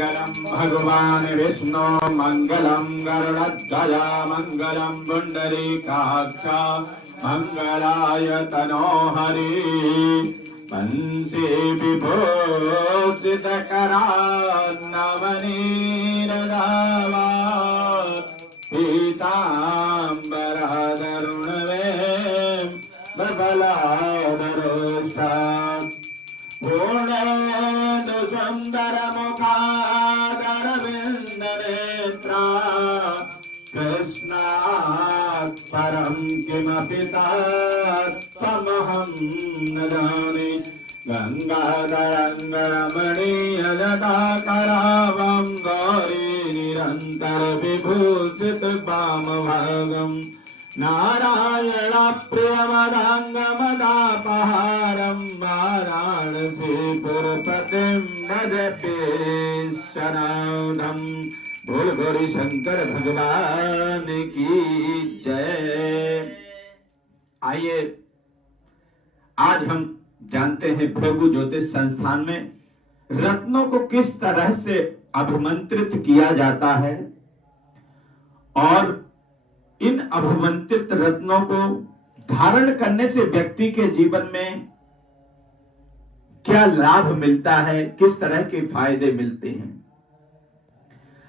भगवान विष्णु मंगलम गरुड़ध्वज मंगलम पुंडरीकाक्ष मंगलाय तनो हरि वंशी विभूषित करान्नवनीरदावा पीताम्बरधरुणवे बबलाधरोषा पूर्णेन्दु सुंदर मुखादरविंद नेत्रा कृष्णात् परं किमपि तत्त्वमहं न जाने गंगाधरंगरमणीयजटाकरावं गौरी निरंतर विभूषित वामभागम् नारायण प्रियमदांगमदापहारं वाराणसीपुरपतिं भजपेश्वरनाथं। बोल गौरी शंकर भगवान की जय। आइए आज हम जानते हैं भृगु ज्योतिष संस्थान में रत्नों को किस तरह से अभिमंत्रित किया जाता है और इन अभिमंत्रित रत्नों को धारण करने से व्यक्ति के जीवन में क्या लाभ मिलता है, किस तरह के फायदे मिलते हैं।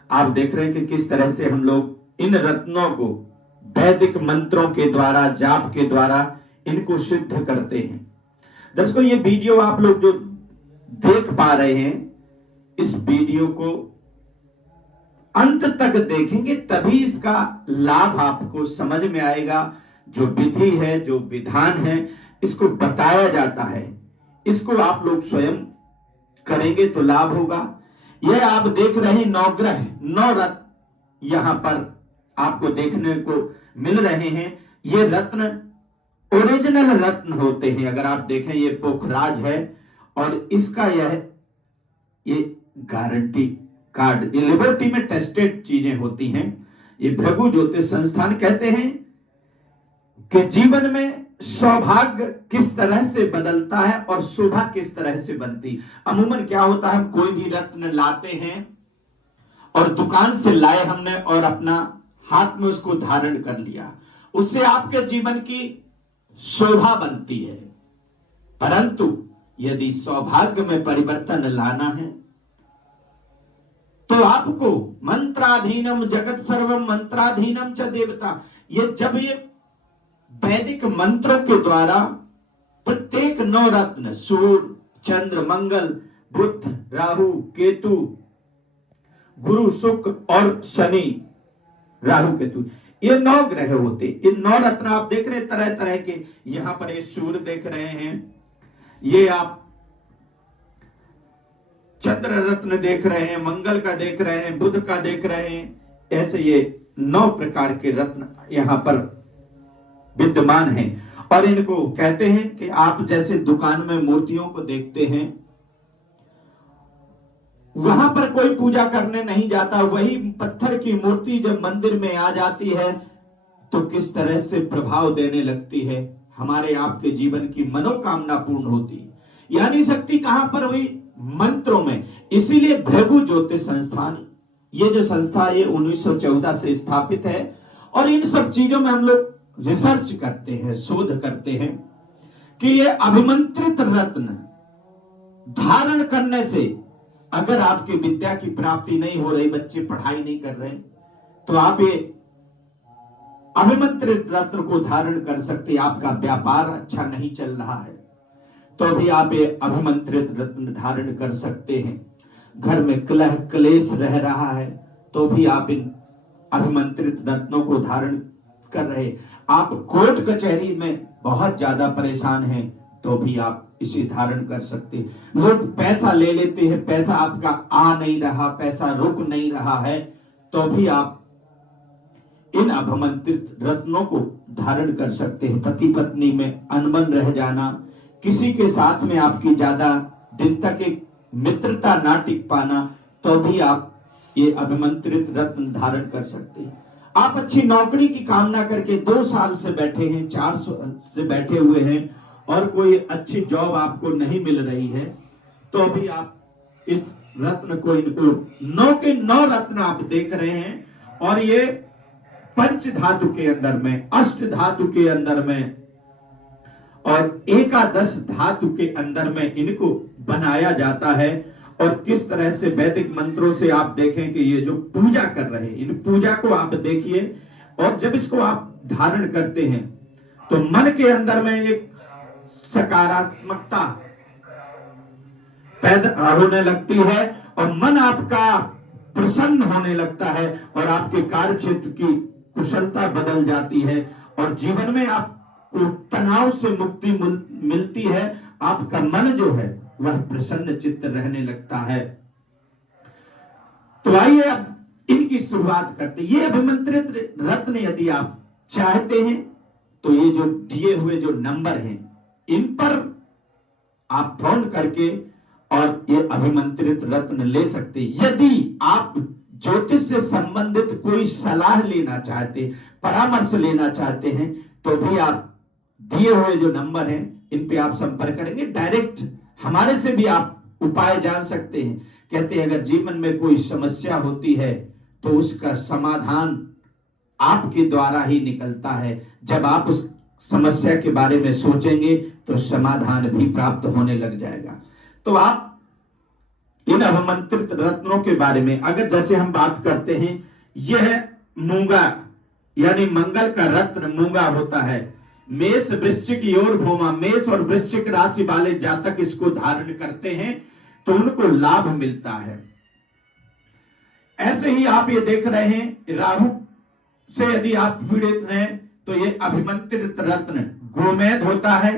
आप देख रहे हैं कि किस तरह से हम लोग इन रत्नों को वैदिक मंत्रों के द्वारा, जाप के द्वारा इनको सिद्ध करते हैं। दर्शकों, ये वीडियो आप लोग जो देख पा रहे हैं, इस वीडियो को अंत तक देखेंगे तभी इसका लाभ आपको समझ में आएगा। जो विधि है, जो विधान है, इसको बताया जाता है, इसको आप लोग स्वयं करेंगे तो लाभ होगा। यह आप देख रहे हैं नवग्रह, 9 रत्न यहां पर आपको देखने को मिल रहे हैं। ये रत्न ओरिजिनल रत्न होते हैं। अगर आप देखें, ये पोखराज है और इसका ये गारंटी कार्ड, ये लिबर्टी में टेस्टेड चीजें होती हैं। ये भृगु ज्योतिष संस्थान कहते हैं कि जीवन में सौभाग्य किस तरह से बदलता है और शोभा किस तरह से बनती। अमूमन क्या होता है, हम कोई भी रत्न लाते हैं और दुकान से लाए हमने और अपना हाथ में उसको धारण कर लिया, उससे आपके जीवन की शोभा बनती है। परंतु यदि सौभाग्य में परिवर्तन लाना है तो आपको मंत्राधीनम जगत सर्वम मंत्राधीनम च देवता, जब ये वैदिक मंत्रों के द्वारा प्रत्येक 9 रत्न, सूर्य, चंद्र, मंगल, बुध, राहु, केतु, गुरु, शुक्र और शनि, राहु, केतु, ये 9 ग्रह होते। ये 9 रत्न आप देख रहे हैं तरह तरह के। यहां पर ये सूर्य देख रहे हैं, ये आप चंद्र रत्न देख रहे हैं, मंगल का देख रहे हैं, बुध का देख रहे हैं। ऐसे ये 9 प्रकार के रत्न यहां पर विद्यमान हैं। और इनको कहते हैं कि आप जैसे दुकान में मूर्तियों को देखते हैं, वहां पर कोई पूजा करने नहीं जाता, वही पत्थर की मूर्ति जब मंदिर में आ जाती है तो किस तरह से प्रभाव देने लगती है, हमारे आपके जीवन की मनोकामना पूर्ण होती है। यानी शक्ति कहां पर हुई? मंत्रों में। इसीलिए भृगु ज्योतिष संस्थान, ये जो संस्था है, 1914 से स्थापित है और इन सब चीजों में हम लोग रिसर्च करते हैं, शोध करते हैं कि ये अभिमंत्रित रत्न धारण करने से अगर आपकी विद्या की प्राप्ति नहीं हो रही, बच्चे पढ़ाई नहीं कर रहे, तो आप ये अभिमंत्रित रत्न को धारण कर सकते। आपका व्यापार अच्छा नहीं चल रहा है तो भी आप ये अभिमंत्रित रत्न धारण कर सकते हैं। घर में कलह क्लेश रह रहा है तो भी आप इन अभिमंत्रित रत्नों को धारण कर रहे। आप कोर्ट कचहरी में बहुत ज्यादा परेशान हैं तो भी आप इसे धारण कर सकते हैं। लोग पैसा ले लेते हैं, पैसा आपका आ नहीं रहा, पैसा रुक नहीं रहा है, तो भी आप इन अभिमंत्रित रत्नों को धारण कर सकते हैं। पति पत्नी में अनबन रह जाना, किसी के साथ में आपकी ज्यादा दिन तक एक मित्रता ना टिक पाना, तो भी आप ये अभिमंत्रित रत्न धारण कर सकते हैं। आप अच्छी नौकरी की कामना करके 2 साल से बैठे हैं, 4 साल से बैठे हुए हैं और कोई अच्छी जॉब आपको नहीं मिल रही है, तो भी आप इस रत्न को, इनको 9 के 9 रत्न आप देख रहे हैं। और ये पंच धातु के अंदर में, अष्ट धातु के अंदर में और एकादश धातु के अंदर में इनको बनाया जाता है। और किस तरह से वैदिक मंत्रों से आप देखें कि ये जो पूजा कर रहे हैं, इन पूजा को आप देखिए। और जब इसको आप धारण करते हैं तो मन के अंदर में एक सकारात्मकता पैदा होने लगती है और मन आपका प्रसन्न होने लगता है और आपके कार्य क्षेत्र की कुशलता बदल जाती है और जीवन में आपको तनाव से मुक्ति मिलती है। आपका मन जो है वह प्रसन्न चित्त रहने लगता है। तो आइए अब इनकी शुरुआत करते। ये अभिमंत्रित रत्न यदि आप चाहते हैं तो ये जो दिए हुए जो नंबर हैं इन पर आप फोन करके और ये अभिमंत्रित रत्न ले सकते। यदि आप ज्योतिष से संबंधित कोई सलाह लेना चाहते, परामर्श लेना चाहते हैं तो भी आप दिए हुए जो नंबर हैं इन पे आप संपर्क करेंगे। डायरेक्ट हमारे से भी आप उपाय जान सकते हैं। कहते हैं अगर जीवन में कोई समस्या होती है तो उसका समाधान आपके द्वारा ही निकलता है। जब आप उस समस्या के बारे में सोचेंगे तो समाधान भी प्राप्त होने लग जाएगा। तो आप इन अभिमंत्रित रत्नों के बारे में अगर जैसे हम बात करते हैं, यह मूंगा यानी मंगल का रत्न मूंगा होता है। मेष वृश्चिक योर भूमा, मेष और वृश्चिक राशि वाले जातक इसको धारण करते हैं तो उनको लाभ मिलता है। ऐसे ही आप ये देख रहे हैं राहु से यदि आप पीड़ित हैं तो ये अभिमंत्रित रत्न गोमेद होता है।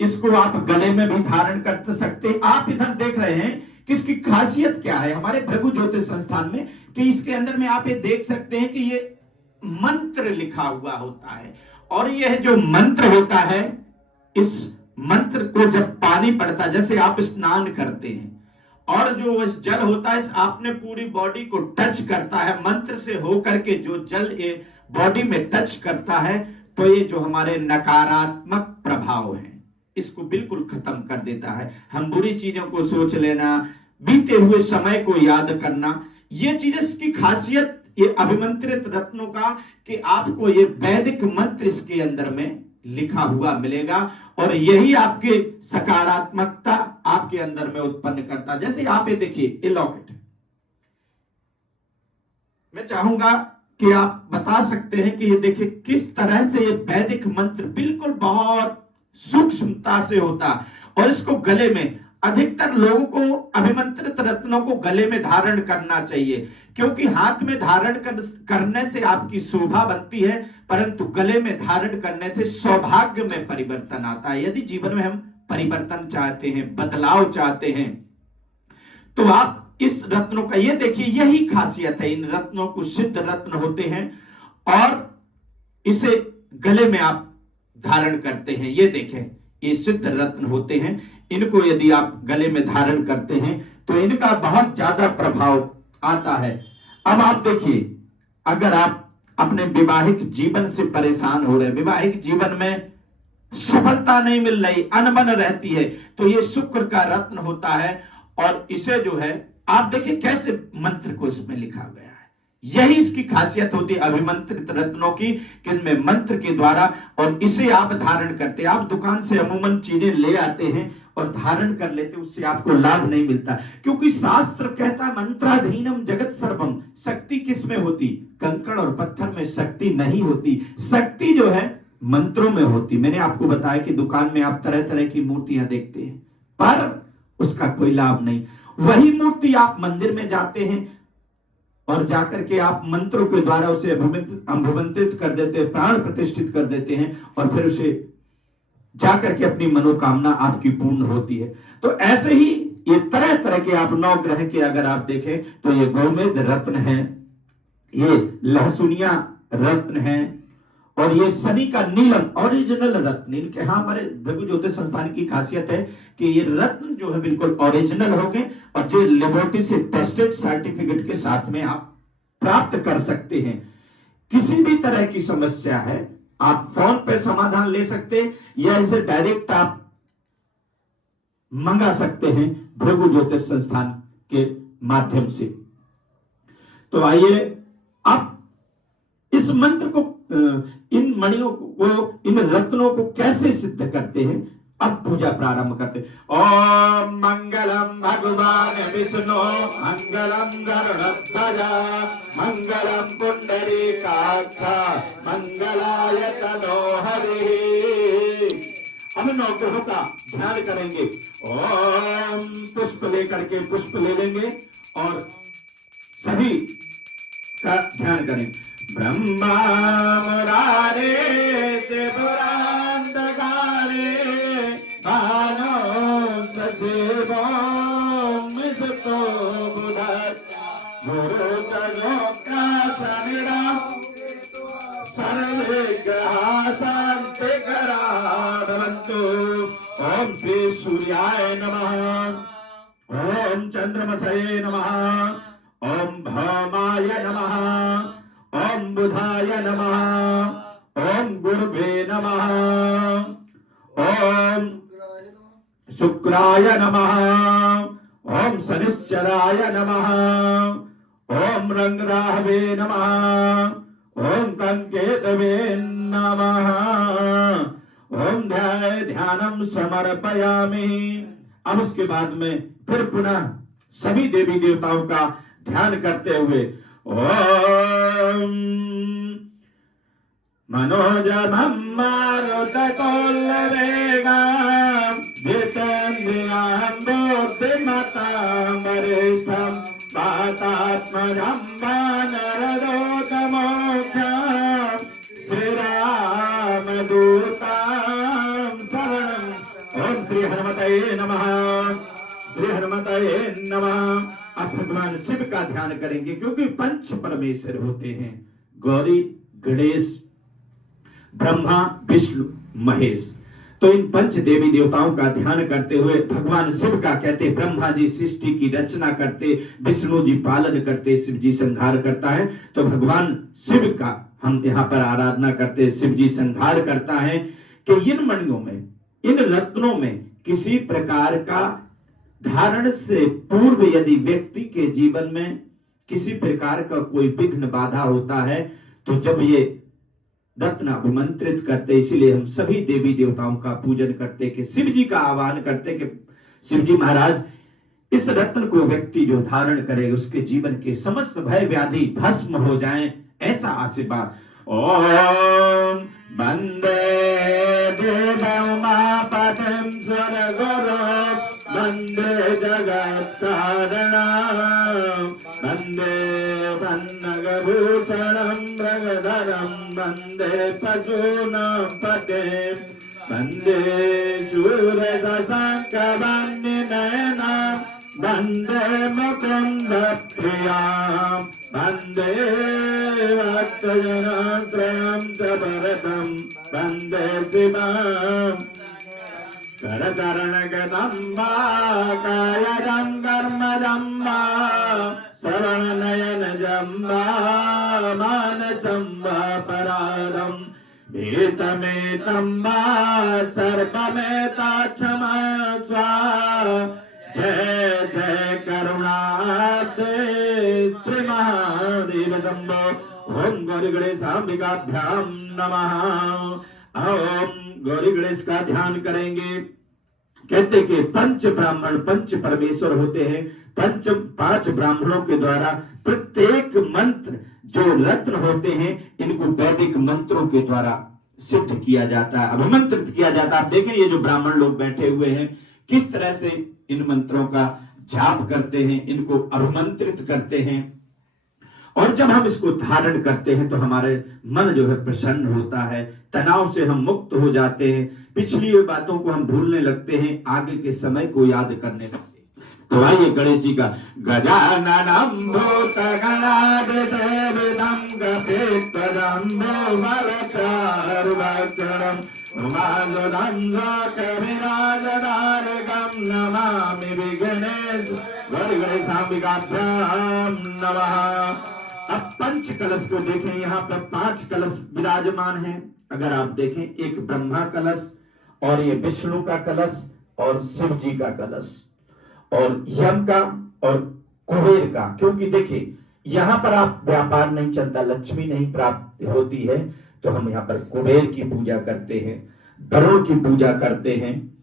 इसको आप गले में भी धारण कर सकते। आप इधर देख रहे हैं कि इसकी खासियत क्या है हमारे भृगु ज्योतिष संस्थान में, कि इसके अंदर में आप ये देख सकते हैं कि ये मंत्र लिखा हुआ होता है। और यह जो मंत्र होता है, इस मंत्र को जब पानी पड़ता है, जैसे आप स्नान करते हैं और जो इस जल होता है आपने पूरी बॉडी को टच करता है, मंत्र से होकर के जो जल ये बॉडी में टच करता है तो ये जो हमारे नकारात्मक प्रभाव हैं इसको बिल्कुल खत्म कर देता है। हम बुरी चीजों को सोच लेना, बीते हुए समय को याद करना, ये चीज इसकी खासियत ये अभिमंत्रित रत्नों का कि आपको ये वैदिक मंत्र इसके अंदर में लिखा हुआ मिलेगा और यही आपके सकारात्मकता आपके अंदर में उत्पन्न करता है। जैसे आप ये देखिए ये लॉकेट है, मैं चाहूंगा कि आप बता सकते हैं कि ये देखिए किस तरह से ये वैदिक मंत्र बिल्कुल बहुत सूक्ष्मता से होता और इसको गले में, अधिकतर लोगों को अभिमंत्रित रत्नों को गले में धारण करना चाहिए क्योंकि हाथ में धारण करने से आपकी शोभा बनती है, परंतु गले में धारण करने से सौभाग्य में परिवर्तन आता है। यदि जीवन में हम परिवर्तन चाहते हैं, बदलाव चाहते हैं तो आप इस रत्नों का ये देखिए, यही खासियत है। इन रत्नों को सिद्ध रत्न होते हैं और इसे गले में आप धारण करते हैं। ये देखें ये सिद्ध रत्न होते हैं, इनको यदि आप गले में धारण करते हैं तो इनका बहुत ज्यादा प्रभाव आता है। अब आप देखिए अगर आप अपने वैवाहिक जीवन से परेशान हो रहे, वैवाहिक जीवन में सफलता नहीं मिल रही, अनबन रहती है, तो ये शुक्र का रत्न होता है और इसे जो है आप देखिए कैसे मंत्र को इसमें लिखा गया है। यही इसकी खासियत होती है अभिमंत्रित रत्नों की कि इनमें मंत्र के द्वारा, और इसे आप धारण करते हैं। आप दुकान से अमूमन चीजें ले आते हैं और धारण कर लेते, उससे आपको लाभ नहीं मिलता क्योंकि शास्त्र कहता है मंत्राधीनम जगत सर्वम। शक्ति किस में होती? कंकड़ और पत्थर में शक्ति नहीं होती। शक्ति जो है मंत्रों में होती। मैंने आपको बताया कि दुकान में आप तरह तरह की मूर्तियां देखते हैं पर उसका कोई लाभ नहीं। वही मूर्ति आप मंदिर में जाते हैं और जाकर के आप मंत्रों के द्वारा उसे अभिमंत्रित कर देते हैं, प्राण प्रतिष्ठित कर देते हैं और फिर उसे जाकर के अपनी मनोकामना आपकी पूर्ण होती है। तो ऐसे ही ये तरह तरह के आप 9 ग्रह के अगर आप देखें तो ये गोमेद रत्न है, ये लहसुनिया रत्न है और ये शनि का नीलम ओरिजिनल रत्न। इनके यहाँ हमारे भृगु ज्योतिष संस्थान की खासियत है कि ये रत्न जो है बिल्कुल ओरिजिनल होंगे और जो लेबोरेटरी से टेस्टेड सर्टिफिकेट के साथ में आप प्राप्त कर सकते हैं। किसी भी तरह की समस्या है आप फोन पे समाधान ले सकते हैं या इसे डायरेक्ट आप मंगा सकते हैं भृगु ज्योतिष संस्थान के माध्यम से। तो आइए आप इस मंत्र को, इन मणियों को, इन रत्नों को कैसे सिद्ध करते हैं, अब पूजा प्रारंभ करते हैं। ओम मंगलम भगवान विष्णु मंगलम गरुड़ध्वज मंगलम पुंडरीकाक्ष मंगलाय तनोहरि। हम नवग्रहों का ध्यान करेंगे। ओम पुष्प लेकर के पुष्प ले लेंगे और सभी का ध्यान करें। ब्रह्मा मुरारे त्रिपुरांतकारे भानो सजीवो मिथुतो बुधत् गुरु तनोका सनिरा सर्वे ग्रहा शांति करावन्तु। ओम श्री सूर्याय नमः, ओम चंद्रमसये नमः, ओम भौमाय नमः, ओम बुधाय नमः, ओम गुरुवे नमः, ओम शुक्राय नमः, ओम शनिश्चराय नमः, ओम रंगराहवे नमः, ओम कंकेतवे नमः, ओम ध्यानम समर्पयामि। अब उसके बाद में फिर पुनः सभी देवी देवताओं का ध्यान करते हुए ओम मनोजमं मारुततुल्यवेगं जितेन्द्रियं बुद्धिमतां वरिष्ठं वातात्मजं वानरदूतमोक्षं श्रीरामदूतां शरणं। ओम श्री हनुमतये नमः, श्री हनुमतये नमः। आप भगवान शिव का ध्यान करेंगे क्योंकि पंच परमेश्वर होते हैं, गौरी, गणेश, ब्रह्मा, विष्णु, महेश। तो इन पंच देवी देवताओं का ध्यान करते हुए भगवान शिव का कहते, ब्रह्मा जी सृष्टि की रचना करते, विष्णु जी पालन करते, शिव जी संहार करता है। तो भगवान शिव का हम यहाँ पर आराधना करते, शिव जी संहार करता है कि इन मणियों में, इन रत्नों में किसी प्रकार का धारण से पूर्व यदि व्यक्ति के जीवन में किसी प्रकार का कोई विघ्न बाधा होता है तो जब ये रत्न अभिमंत्रित करते, इसीलिए हम सभी देवी देवताओं का पूजन करते कि शिव जी का आह्वान करते कि शिव जी महाराज इस रत्न को व्यक्ति जो धारण करे उसके जीवन के समस्त भय व्याधि भस्म हो जाएं, ऐसा आशीर्वाद। ओम वंदे देवोमापतिं स्वर्गगुरो वंदे जगत्कारणं वंदे पन्नगभूषणं मृगधरं वंदे पशूनां पतिं वंदे शूरशङ्खवह्निनयनं वंदे मुकुन्दप्रियां वंदे भक्तजनाश्रयं च भरतं वंदे शिवम्। करचरणगतं वा कायजं कर्मजं वा श्रवणनयनजं वा मानसं वा परारं भीतमेतं वा सर्वमेता क्षमस्व। जय जय करुणाब्धे श्री महादेव शंभो। ओम गौरी गणेशाम्बिकाभ्यां नमः। ओम गौरी गणेश का ध्यान करेंगे। कहते कि पंच ब्राह्मण पंच परमेश्वर होते हैं। पांच ब्राह्मणों के द्वारा प्रत्येक मंत्र जो रत्न होते हैं इनको वैदिक मंत्रों के द्वारा सिद्ध किया जाता है, अभिमंत्रित किया जाता है। आप देखें ये जो ब्राह्मण लोग बैठे हुए हैं किस तरह से इन मंत्रों का जाप करते हैं, इनको अभिमंत्रित करते हैं। और जब हम इसको धारण करते हैं तो हमारे मन जो है प्रसन्न होता है, तनाव से हम मुक्त हो जाते हैं, पिछली बातों को हम भूलने लगते हैं, आगे के समय को याद करने लगते हैं। तो आइए गणेश जी का गजाननं भूतगणाधिसेवितं गपित्तजम्बोफलचारुभक्षणं उमासुतं लोकविराजदायकं नमामि विघ्नेश। गणेशाम्बिकाभ्यां नमः। अब पंच कलश को देखें, यहाँ पर 5 कलश विराजमान हैं। अगर आप देखें एक ब्रह्मा कलश और ये विष्णु का कलश और शिव जी का कलश और यम का और कुबेर का, क्योंकि देखिए यहां पर आप व्यापार नहीं चलता, लक्ष्मी नहीं प्राप्त होती है, तो हम यहाँ पर कुबेर की पूजा करते हैं, वरुण की पूजा करते हैं,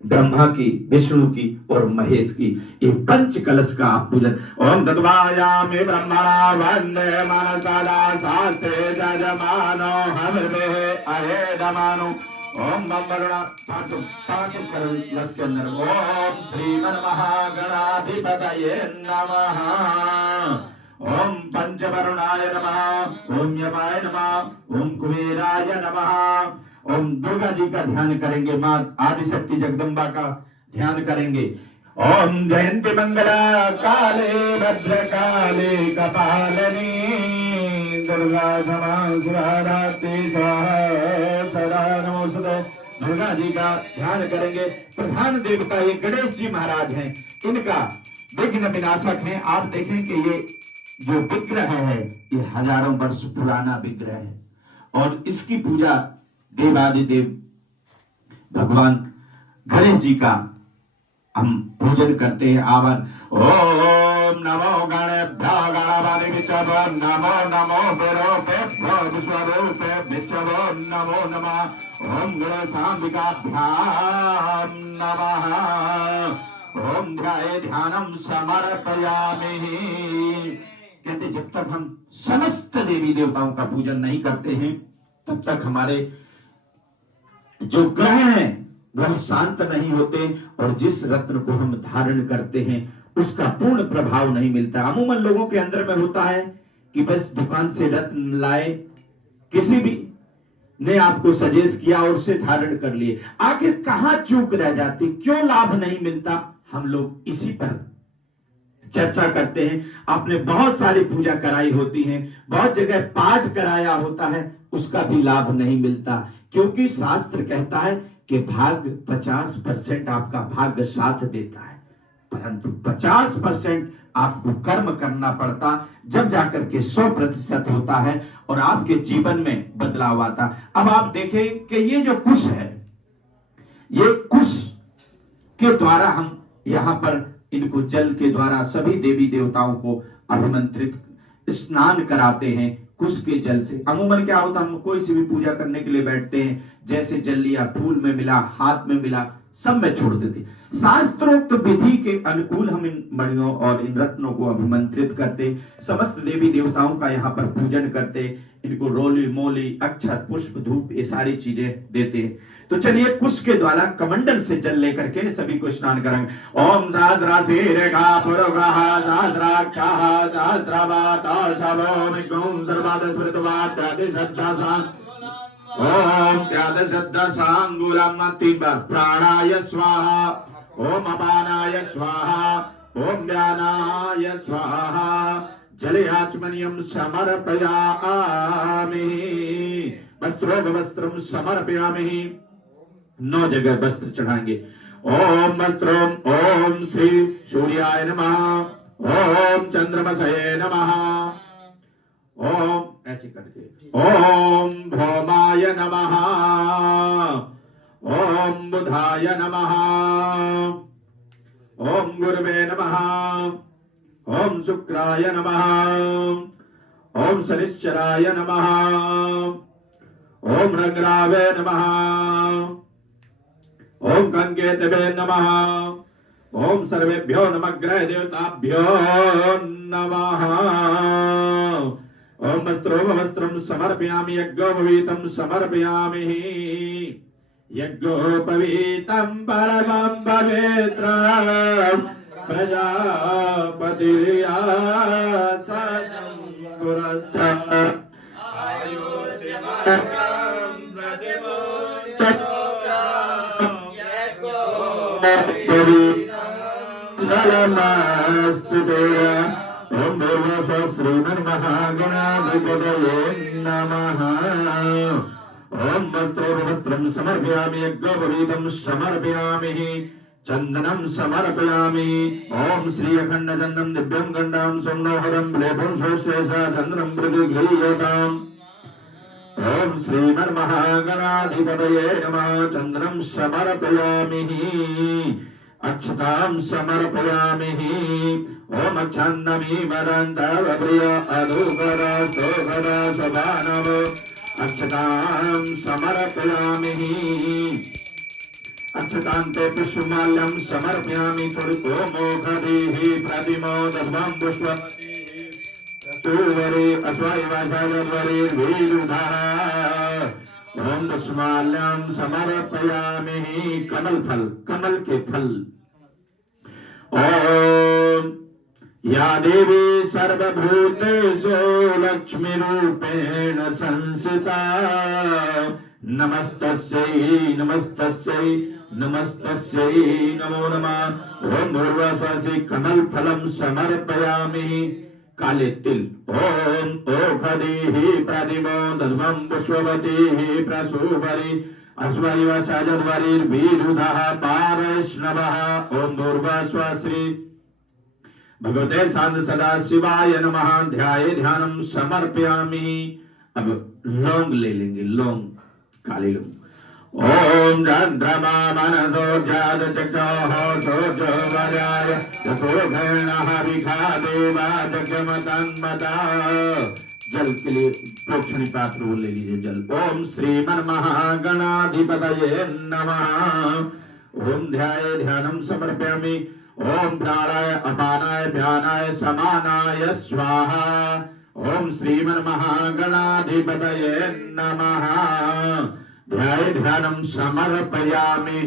ब्रह्मा की, विष्णु की और महेश की। ये पंच कलश का आप पूजन। ओम तद्वायामि ब्रह्मणा वंदे मनसा शास्त्रे जजमानो हविर्भे अहेदमानो। ओम बम्बरुणा पांच कलश के अंदर ओम श्रीमन महागणाधिपतये नमः, ओम पंचवरुणाय नमः, ओम यमाय नमः, ओम कुबेराय नमः। ओम दुर्गा जी का ध्यान करेंगे, मां आदिशक्ति जगदम्बा का ध्यान करेंगे। ओम जयंती मंगला काले भद्रकाले कपालिनी दुर्गा क्षमा शिवारात्रि स्वाहा सदा नमोस्तुते। दुर्गा जी का ध्यान करेंगे। प्रधान देवता ये गणेश जी महाराज हैं, इनका विघ्न विनाशक है। आप देखें कि ये जो विग्रह है ये हजारों वर्ष पुराना विग्रह है, और इसकी पूजा देवादिदेव भगवान गणेश जी का हम पूजन करते हैं। आवन ओम नमो गणेभ्यो गणपतिभ्यो नमो नमो विरूपेभ्यो विश्वरूपेभ्यो नमो नमः। ओम गणेशाम्बिकाभ्यां नमः। ओम ध्याये ध्यानम समर्पयामि। कहते जब तक हम समस्त देवी देवताओं का पूजन नहीं करते हैं तब तक हमारे जो ग्रह हैं वह शांत नहीं होते, और जिस रत्न को हम धारण करते हैं उसका पूर्ण प्रभाव नहीं मिलता। अमूमन लोगों के अंदर में होता है कि बस दुकान से रत्न लाए, किसी भी ने आपको सजेस्ट किया और उसे धारण कर लिए, आखिर कहां चूक रह जाती, क्यों लाभ नहीं मिलता, हम लोग इसी पर चर्चा करते हैं। आपने बहुत सारी पूजा कराई होती है, बहुत जगह पाठ कराया होता है, उसका भी लाभ नहीं मिलता, क्योंकि शास्त्र कहता है कि भाग्य 50% आपका भाग्य साथ देता है, परंतु 50% आपको कर्म करना पड़ता, जब जाकर के 100% होता है और आपके जीवन में बदलाव आता। अब आप देखें कि ये जो कुश है, ये कुश के द्वारा हम यहां पर इनको जल के द्वारा सभी देवी देवताओं को अभिमंत्रित स्नान कराते हैं कुश के जल से। अमूमन क्या होता है, हम कोई सी भी पूजा करने के लिए बैठते हैं, जैसे जल लिया, फूल में मिला, हाथ में मिला, सब में छोड़ देते। शास्त्रोक्त विधि के अनुकूल हम इन मणियों और इन रत्नों को अभिमंत्रित करते, समस्त देवी देवताओं का यहाँ पर पूजन करते, इनको रोली मोली अक्षत पुष्प धूप ये सारी चीजें देते हैं। तो चलिए कुश के द्वारा कमंडल से जल लेकर के सभी को स्नान करेंगे। ओम सहस्रा शीर्षा पुरुषः सहस्राक्षः सहस्रपातः शवोमिगुं सर्वादस्मृतवाद्यादिशब्दसा। ओम द्यादशब्दसांगुलम् तीन बार प्राणाय स्वाहा, ओम अपानाय स्वाहा, ओम व्यानाय स्वाहा। जलयाचमनियं समर्पयामि, वस्त्रोपवस्त्रं समर्पयामि। 9 जगह वस्त्र चढ़ाएंगे। ओम वस्त्रोम ओम श्री सूर्याय नमः, ओम चंद्रमसये नमः, ओम ऐसे करके ओम भौमाय नमः, ओम बुधाय नमः, ओम गुरुवे नमः, ओम शुक्राय नमः, ओम शनिश्चराय नमः, ओम रंगरावे नमः, ओम गंगेतवे नमः, ओम सर्वेभ्यो नमः ग्रह देवताभ्यो नमः। ओम वस्त्रोपवस्त्रं समर्पयामि, यज्ञोपवीतं समर्पयामि। यज्ञोपवीतं परमं पवित्रं प्रजापतिर्या सजं पुरस्तात् आयुष्यमानं प्रतिमोचनं नमस्ते। ओम भूर्भुवः श्रीमन्महागणाधिपतये नमः। ओम वस्त्रोपवस्त्रं समर्पयामि, यज्ञोपवीतं समर्पयामि, चंदनं समर्पयामि। ओम श्री अखंड चंदनं दिव्यं गंडं सोमनोहरं लेपं स्वश्रेषा चंद्रं प्रतिगृह्यताम्। ओम श्रीमन्महागणाधिपतये नमः। चंद्रं समर्पयामि, अक्षतां समर्पयामि। ओम छन्नमि वदन्तव प्रिय अधुकर सोहर सदानव अक्षतां समर्पयामि। अक्षतान्ते पुष्पमाल्यं समर्पयामि। तुर्को मोखदेहि प्रतिमोदध्वं पुष्पवतीः सुवरे अश्वयवासालवरे वीरुधः। ओम पुष्पमाल्यं समर्पयामि। कमल फल, कमल के फल। ओम या देवी सर्वभूतेषु लक्ष्मी रूपेण संस्थिता नमस्तस्यै नमस्तस्यै नमस्तस्यै नमो नमः। ओम भूर्भुवस्सु कमल फलम समर्पयामि। काले तिल। ओम ओखदेहि प्रतिमोदध्वं पुष्पवतीः प्रसूवरी अश्वयवसालद्वरिर्वीरुधः पारैष्णवः। ओम भूर्भुवस्सु श्री भगवते शांत सदा शिवाय नमः। ध्याये ध्यानम समर्पयामि। अब लौंग ले लेंगे, लौंग, काली लौंग। ओम चंद्रमा मनसो जात चक्षुः सोचो वराय ततो घृणः विखा देवा जगमतन्मता। जल के लिए प्रोक्षणी पात्र वो ले लीजिए जल। ओम श्रीमन महागणाधिपतये नमः। ओम ध्याये ध्यानम समर्पयामि। ओम प्राणाय अपानाय व्यानाय समानाय स्वाहा। ओम श्रीमन महागणाधिपतये नमः। ध्याये ध्यानम समर्पयामि।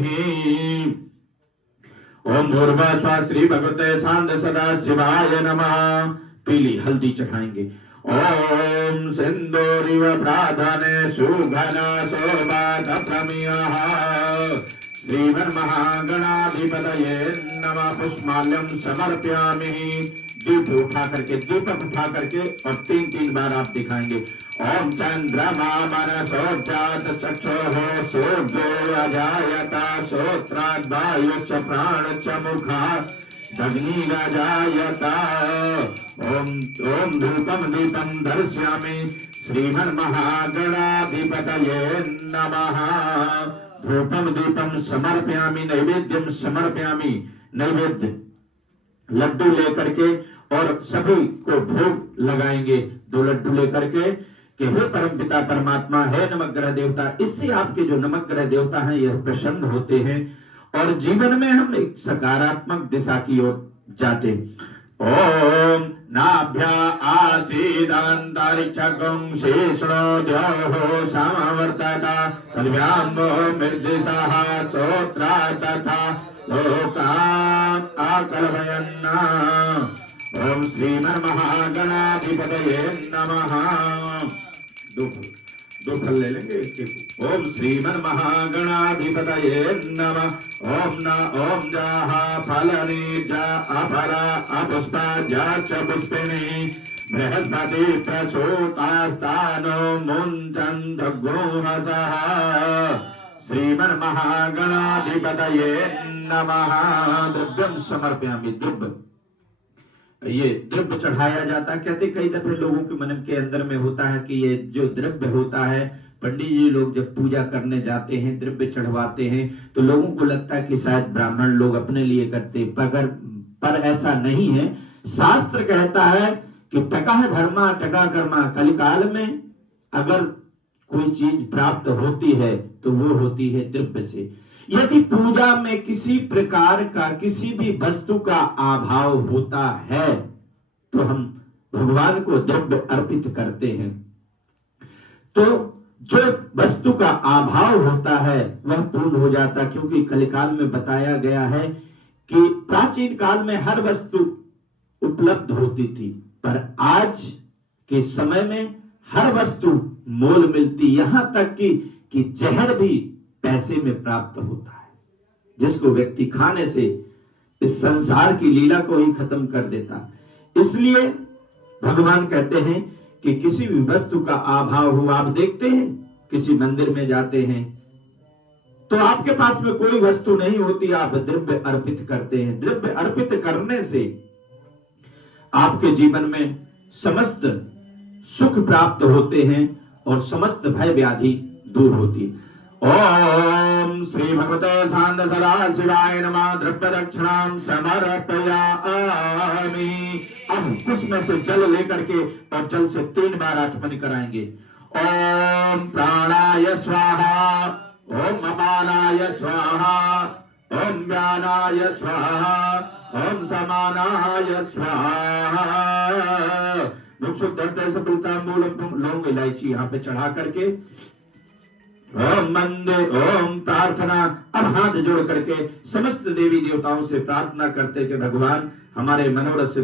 ओम भूर्भुवस्सु श्री भगवते शांत सदा शिवाय नमः। पीली हल्दी चढ़ाएंगे। ओम सिंदूरिव प्रार्थने सुघना शोभात प्रमेयः श्रीमन महागणाधिपतये नमः। पुष्पमाल्यं समर्पयामि। दीप उठा करके, दीपक उठा करके और 3 बार आप दिखाएंगे। ओम चंद्रमा मनसो जात चक्षुः सूर्यो अजायता श्रोत्राद् वायुश्च प्राणश्च मुखात् अग्निरजायता। ओम ओम धूपम दीपम दर्शयामि। श्रीमन महागणाधिपतये नमः। धूपम दीपम समर्पयामि। नैवेद्यम समर्पयामि। नैवेद्य लड्डू लेकर के और सभी को भोग लगाएंगे। 2 लड्डू लेकर के कि हे परमपिता परमात्मा, है नवग्रह देवता। इससे आपके जो नवग्रह देवता हैं यह प्रसन्न होते हैं और जीवन में हम एक सकारात्मक दिशा की ओर जाते। ओम नाभ्या आसीदान्तरिक्षगं शेषणो द्योः समवर्तता तद्व्याम्बो मृद्दिशः श्रोत्रा तथा लोकान् आकलयन्ना। ओम श्रीमन महागणाधिपतये नमः। 2 फल ले लेंगे एक। ओम श्रीमन महागणाधिपतये नमः। ओम न ओम जाः फलनि जा अफला अपुष्पा जा च पुष्पिणी बृहस्पति प्रसूतास्तानो मुञ्चन्त गोहसः। श्रीमन महागणाधिपतये नमः। द्रव्यम समर्पयामि। द्रव्य, ये द्रव्य चढ़ाया जाता। कहते कई दफे लोगों के मन के अंदर में होता है कि ये जो द्रव्य होता है, पंडित जी लोग जब पूजा करने जाते हैं द्रव्य चढ़वाते हैं तो लोगों को लगता है कि शायद ब्राह्मण लोग अपने लिए करते, पर ऐसा नहीं है। शास्त्र कहता है कि टका धर्मा टका कर्मा। कलिकाल में अगर कोई चीज प्राप्त होती है तो वो होती है द्रव्य से। यदि पूजा में किसी प्रकार का किसी भी वस्तु का अभाव होता है तो हम भगवान को द्रव्य अर्पित करते हैं। तो जो वस्तु का अभाव होता है वह पूर्ण हो जाता, क्योंकि कलिकाल में बताया गया है कि प्राचीन काल में हर वस्तु उपलब्ध होती थी, पर आज के समय में हर वस्तु मोल मिलती, यहां तक कि जहर भी पैसे में प्राप्त होता है, जिसको व्यक्ति खाने से इस संसार की लीला को ही खत्म कर देता। इसलिए भगवान कहते हैं कि किसी भी वस्तु का अभाव हो, आप देखते हैं किसी मंदिर में जाते हैं तो आपके पास में कोई वस्तु नहीं होती, आप द्रव्य अर्पित करते हैं। द्रव्य अर्पित करने से आपके जीवन में समस्त सुख प्राप्त होते हैं और समस्त भय व्याधि दूर होती है। ओम श्री भगवते शांत सदा शिवाय नमः। द्रव्य दक्षिणां समर्पयामि। अब उसमें से जल लेकर के और जल से 3 बार आचमन कराएंगे। ओम प्राणाय स्वाहा, ओम अपानाय स्वाहा, ओम व्यानाय स्वाहा, ओम समानाय स्वाहा। लौंग इलायची यहाँ पे चढ़ा करके ओम मंदिर ओम प्रार्थना। अब हाथ जोड़ करके समस्त देवी देवताओं से प्रार्थना करते कि भगवान हमारे मनोरथ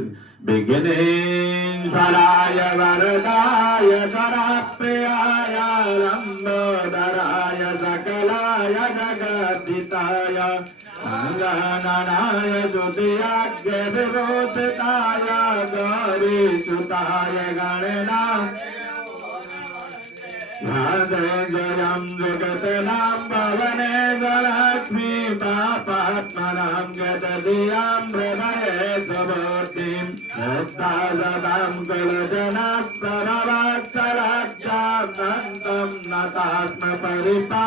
विघ्नेश्वराय वरदाय धराप्रियाय लंबोदराय सकलाय जगद्धिताय गणानाय ज्योतिराज्ञ विभूषिताय गौरीसुताय गणनाथ जयं जगतनां भवने जलक्ष्मी पापात्मनां गतधियां हृदये सुबुद्धिं मुक्तासदां कुलजनप्रभवत्सलक्षान्तं नतास्म परिपा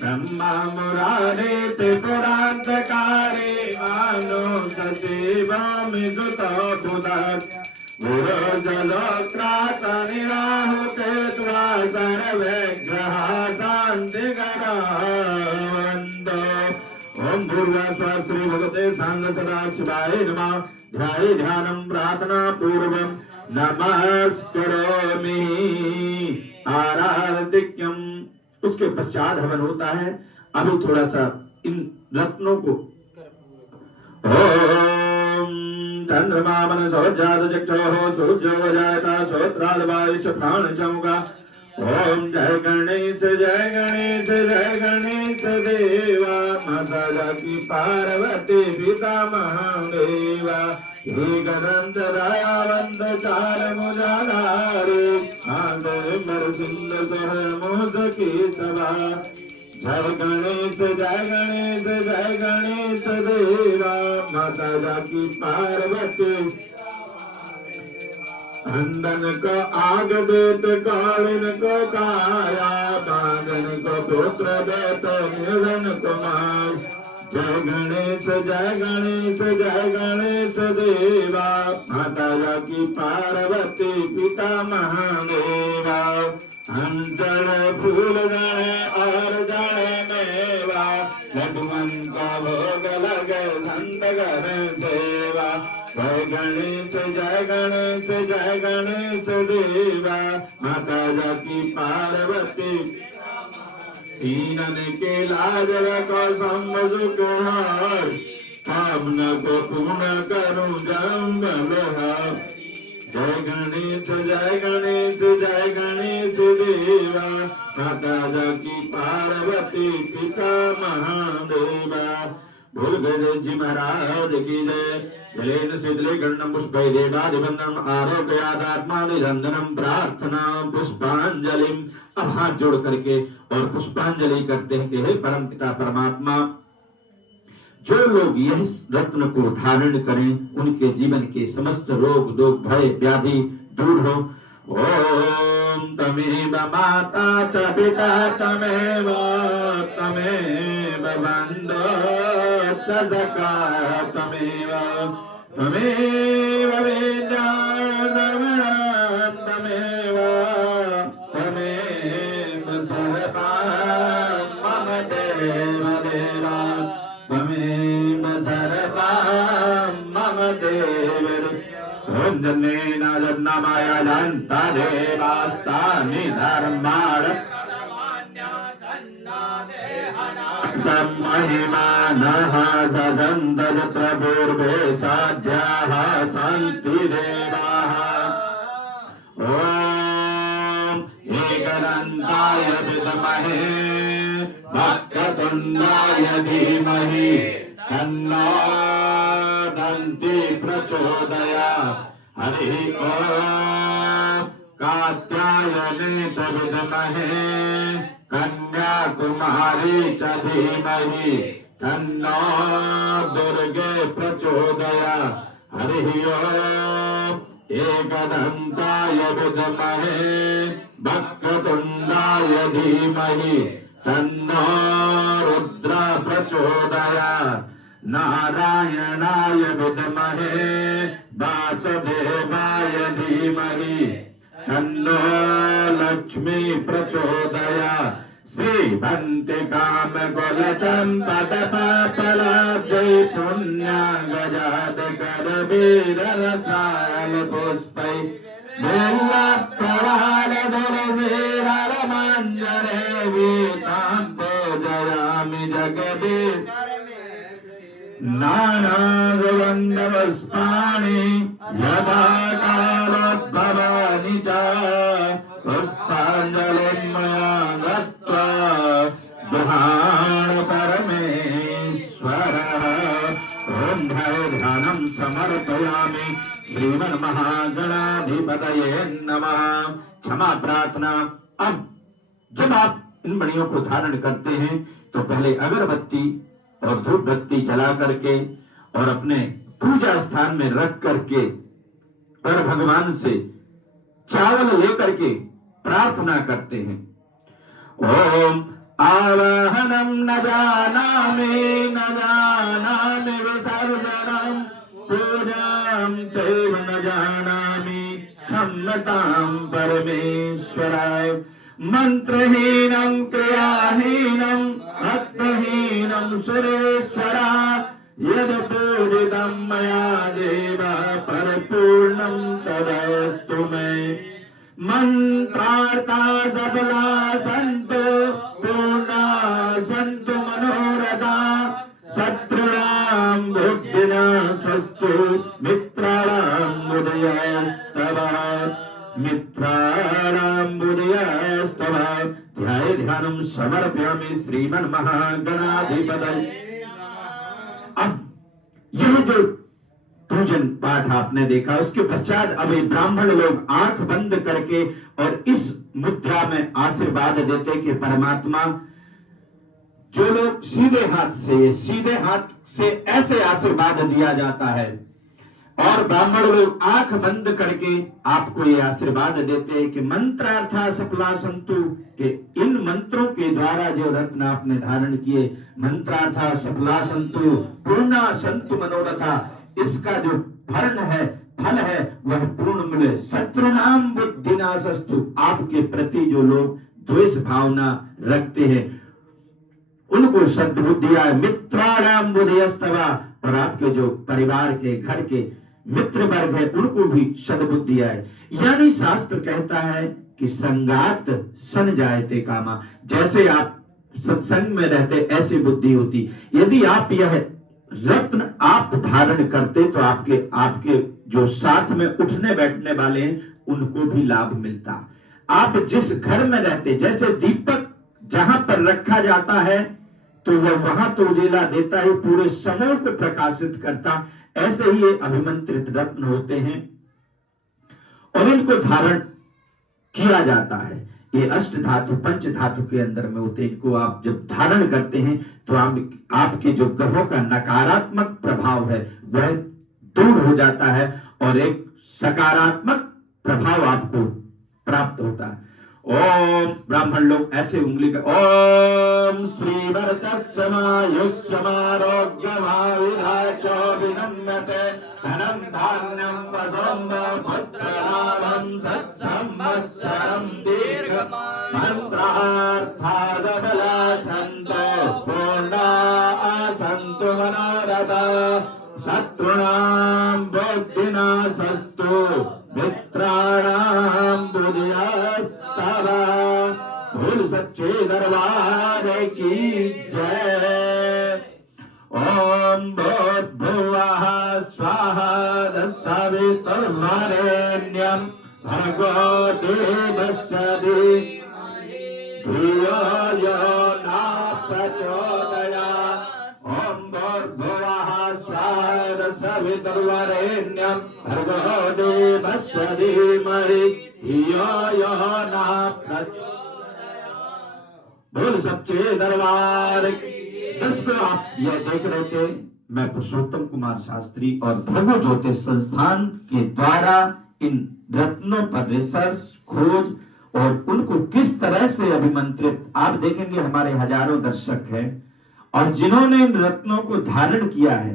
ब्रह्मा मुरारे त्रिपुरान्तकारे मानो सचिवामि सुतो बुधः गुरुजलोत्रासनिराहुते त्वा सर्वे ग्रहा शान्तिगणावन्तो। ओम भूर्भुवः श्री भगवते सांग सदा शिवाय नमः। ध्याये ध्यानं प्रार्थना पूर्वं नमस्करोमि आराधिक्यम्। उसके पश्चात हवन होता है। अभी थोड़ा सा इन रत्नों को चंद्रमा मनसो जात चक्षुः सूर्यो जाता श्रोत्रादवायुष प्राणचमुखा। ओम जय गणेश जय गणेश जय गणेश देवा। माता जाकी पार्वती पिता महादेवा। हे गणंतरावंत चार मुजाधारे आंदर सिंह सह मोद की सभा। जय गणेश जय गणेश जय गणेश देवा। माता जाकी पार्वती अंदन को आग देत कालिन को काया। बांधन को पुत्र देत निधन कुमार। जय गणेश जय गणेश जय गणेश देवा। माता जाकी पार्वती पिता महादेवा। अंचल फूल जाने और जाने मेवा। लड्डुमन का भोग लगे संत घर सेवा। जय गणेश जय गणेश जय गणेश देवा। माता जाकी पार्वती तीनन के लाज रखो समझ हार। कामना को पूर्ण करूं जंगलहार। जय गणेश जय गणेश जय गणेश देवा। माता जाकी पार्वती पिता महादेवा। भूलगणेश जी महाराज की जय। जलेन शीतले गण्डं पुष्पै देवादिवन्दनम् आरोग्यादात्मानिरन्दनं प्रार्थना पुष्पांजलिम्। अब हाथ जोड़ करके और पुष्पांजलि करते हैं कि हे परम पिता परमात्मा, जो लोग यह रत्न को धारण करें उनके जीवन के समस्त रोग दोष भय व्याधि दूर हो। ओम तमेव माता च पिता तमेव बन्धो च सखा तमेव विद्यानमनं तमेव सर्वं मम देव देवा। त्वमेव सर्वं मम देव। जन्नेन जन्ममाया जन्ता देवास्तानि धर्माणि महिमानः सदन्तज प्रपूर्वे साध्याः सन्ति देवाः। ॐ एकदन्ताय विद्महे वक्रतुण्डाय धीमहि तन्नो दन्ती प्रचोदयात्। हरिः ॐ कात्यायने च विद्महे कन्याकुमारी च धीमहि तन्नो दुर्गे प्रचोदयात्। हरिः ॐ एकदन्ताय विद्महे वक्रतुण्डाय धीमहि तन्नो रुद्रः प्रचोदयात्। नारायणाय विद्महे वासुदेवाय धीमहि तन्नो लक्ष्मी प्रचोदयात्। श्रीभन्ति कामकुलचम्पकपापलाब्धै पुण्यागजातकरवीररसाल पुष्पै बिल्वप्रवालधरसेररमाञ्जरे वीतां पूजयामि जगदीश नानासुगन्धपुष्पाणि यथा कालोद्भवानि च पुष्पाञ्जलिं मया दत्त्वा दुहाण परमेश्वरः। ॐ ध्यानं समर्पयामि। श्रीमन्महागणाधिपतये नमः। क्षमा प्रार्थना। अब जब आप इन मणियों को धारण करते हैं तो पहले अगरबत्ती और धूप बत्ती जला करके और अपने पूजा स्थान में रख करके और भगवान से चावल लेकर के प्रार्थना करते हैं। ओम आवाहनम न जानामि विसर्जनम पूजां चैव न जानामि क्षम्यतां परमेश्वराय। मंत्रहीनं क्रियाहीनं भक्तहीनं सुरेश्वरा यद पूजितं मया देव परिपूर्णं तदस्तु मे। मंत्रार्था सबला सन्तु पूर्णा सन्तु मनोरथा शत्रूणां बुद्धिनाशस्तु मित्राणां बुद्धयस्तव ध्यानं समर्पयामि श्रीमन्महागणाधिपतये। अब यह जो पूजन पाठ आपने देखा, उसके पश्चात अभी ब्राह्मण लोग आंख बंद करके और इस मुद्रा में आशीर्वाद देते कि परमात्मा, जो लोग सीधे हाथ से ऐसे आशीर्वाद दिया जाता है और ब्राह्मण लोग आंख बंद करके आपको ये आशीर्वाद देते हैं कि मंत्रार्था सफला संतु, के इन मंत्रों के द्वारा जो रत्न आपने धारण किए, मंत्रार्था सफला संतु पूर्णा संतु मनोरथा, इसका जो फल है वह पूर्ण मिले। शत्रुनाम बुद्धिनाशस्तु, आपके प्रति जो लोग द्वेष भावना रखते हैं उनको सद्बुद्धि आए। मित्राणाम बुद्धिस्तवा, और आपके जो परिवार के घर के मित्र वर्ग है उनको भी सद्बुद्धि आए। यानी शास्त्र कहता है कि संगात सन जायते कामा, जैसे आप सत्संग में रहते ऐसी बुद्धि होती। यदि आप यह रत्न आप धारण करते तो आपके जो साथ में उठने बैठने वाले हैं उनको भी लाभ मिलता। आप जिस घर में रहते, जैसे दीपक जहां पर रखा जाता है तो वह वहां तो उजेला देता है, पूरे समूह को प्रकाशित करता, ऐसे ही ये अभिमंत्रित रत्न होते हैं और इनको धारण किया जाता है। ये अष्ट धातु पंच धातु के अंदर में होते हैं। इनको आप जब धारण करते हैं तो आपके जो ग्रहों का नकारात्मक प्रभाव है वह दूर हो जाता है और एक सकारात्मक प्रभाव आपको प्राप्त होता है। ओम ब्राह्मण लोग ऐसे उंगली का ओम श्री वर्चस्समायुष्यमारोग्यमाविधाचोभिनम्यते धनं धान्यं वसुंधपुत्रलाभं सत्संवत्सरं दीर्घमायुः। मंत्रार्था सबला सन्तु पूर्णा सन्तु मनोरथा शत्रूणां बुद्धिनाशस्तु मित्राणां बुद्धिस्तव। बोल सच्चे दरबार की जय। ओम भूर्भुवः स्वाहा तत्सवितुर्वरेण्यं भर्गो देवस्य धीमहि धियो यो न प्रचोदयात्। ओम भूर्भुवः स्वाहा तत्सवितुर्वरेण्यं भर्गो देवस्य धीमहि धियो यो न प्रचोदयात्। बोल सच्चे दरबार। दर्शकों, आप यह देख रहे थे, मैं पुरुषोत्तम कुमार शास्त्री और भृगु ज्योतिष संस्थान के द्वारा इन रत्नों पर रिसर्च खोज और उनको किस तरह से अभिमंत्रित, आप देखेंगे हमारे हजारों दर्शक हैं और जिन्होंने इन रत्नों को धारण किया है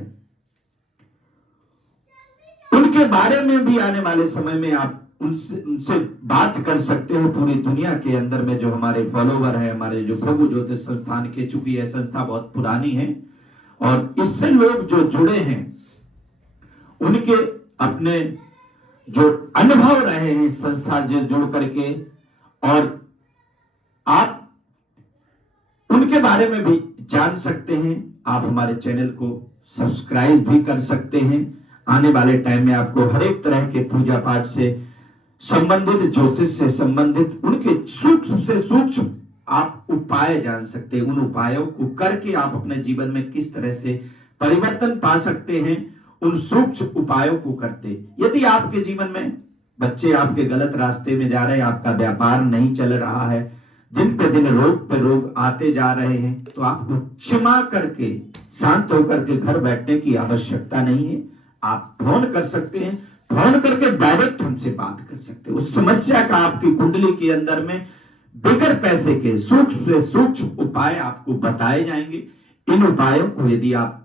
उनके बारे में भी आने वाले समय में आप उनसे बात कर सकते हो। पूरी दुनिया के अंदर में जो हमारे फॉलोवर है, हमारे जो प्रभु ज्योतिष संस्थान के, चूंकि यह संस्था बहुत पुरानी है और इससे लोग जो जुड़े हैं उनके अपने जो अनुभव रहे हैं संस्था से जुड़ करके, और आप उनके बारे में भी जान सकते हैं। आप हमारे चैनल को सब्सक्राइब भी कर सकते हैं। आने वाले टाइम में आपको हर एक तरह के पूजा पाठ से संबंधित, ज्योतिष से संबंधित उनके सूक्ष्म से सूक्ष्म आप उपाय जान सकते हैं। उन उपायों को करके आप अपने जीवन में किस तरह से परिवर्तन पा सकते हैं, उन सूक्ष्म उपायों को करते। यदि आपके जीवन में बच्चे आपके गलत रास्ते में जा रहे हैं, आपका व्यापार नहीं चल रहा है, दिन पे दिन रोग पे रोग आते जा रहे हैं, तो आपको क्षमा करके शांत होकर के घर बैठने की आवश्यकता नहीं है। आप फोन कर सकते हैं, फोन करके डायरेक्ट हमसे बात कर सकते हैं। उस समस्या का आपकी कुंडली के अंदर में बगैर पैसे के सूक्ष्म से सूक्ष्म उपाय आपको बताए जाएंगे। इन उपायों को यदि आप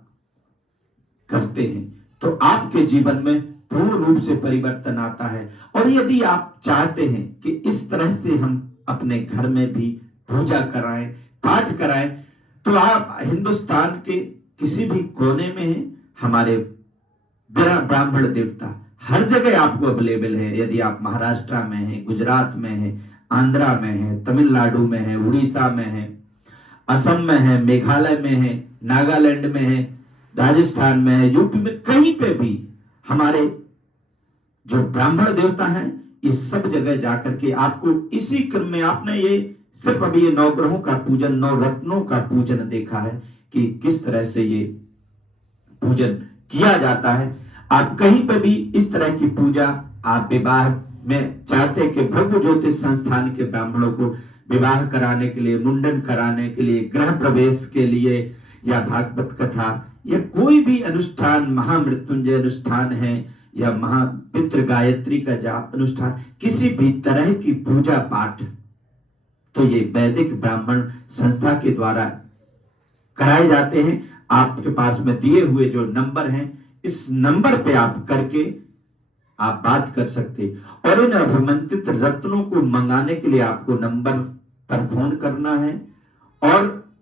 करते हैं तो आपके जीवन में पूर्ण रूप से परिवर्तन आता है। और यदि आप चाहते हैं कि इस तरह से हम अपने घर में भी पूजा कराएं, पाठ कराएं, तो आप हिंदुस्तान के किसी भी कोने में हैं, हमारे ब्राह्मण देवता हर जगह आपको अवेलेबल है। यदि आप महाराष्ट्र में हैं, गुजरात में हैं, आंध्रा में हैं, तमिलनाडु में हैं, उड़ीसा में हैं, असम में हैं, मेघालय में हैं, नागालैंड में हैं, राजस्थान में है, यूपी में, कहीं पे भी हमारे जो ब्राह्मण देवता हैं, ये सब जगह जाकर के आपको इसी क्रम में, आपने ये सिर्फ अभी ये 9 ग्रहों का पूजन, 9 रत्नों का पूजन देखा है कि किस तरह से ये पूजन किया जाता है। आप कहीं पर भी इस तरह की पूजा आप विवाह में चाहते हैं कि प्रभु ज्योतिष संस्थान के ब्राह्मणों को विवाह कराने के लिए, मुंडन कराने के लिए, गृह प्रवेश के लिए, या भागवत कथा या कोई भी अनुष्ठान, महामृत्युंजय अनुष्ठान है या महापितृ गायत्री का जाप अनुष्ठान, किसी भी तरह की पूजा पाठ, तो ये वैदिक ब्राह्मण संस्था के द्वारा कराए जाते हैं। आपके पास में दिए हुए जो नंबर हैं, इस नंबर पे आप करके आप बात कर सकते। और इन अभिमंत्रित रत्नों को मंगाने के लिए आपको नंबर पर फोन करना है और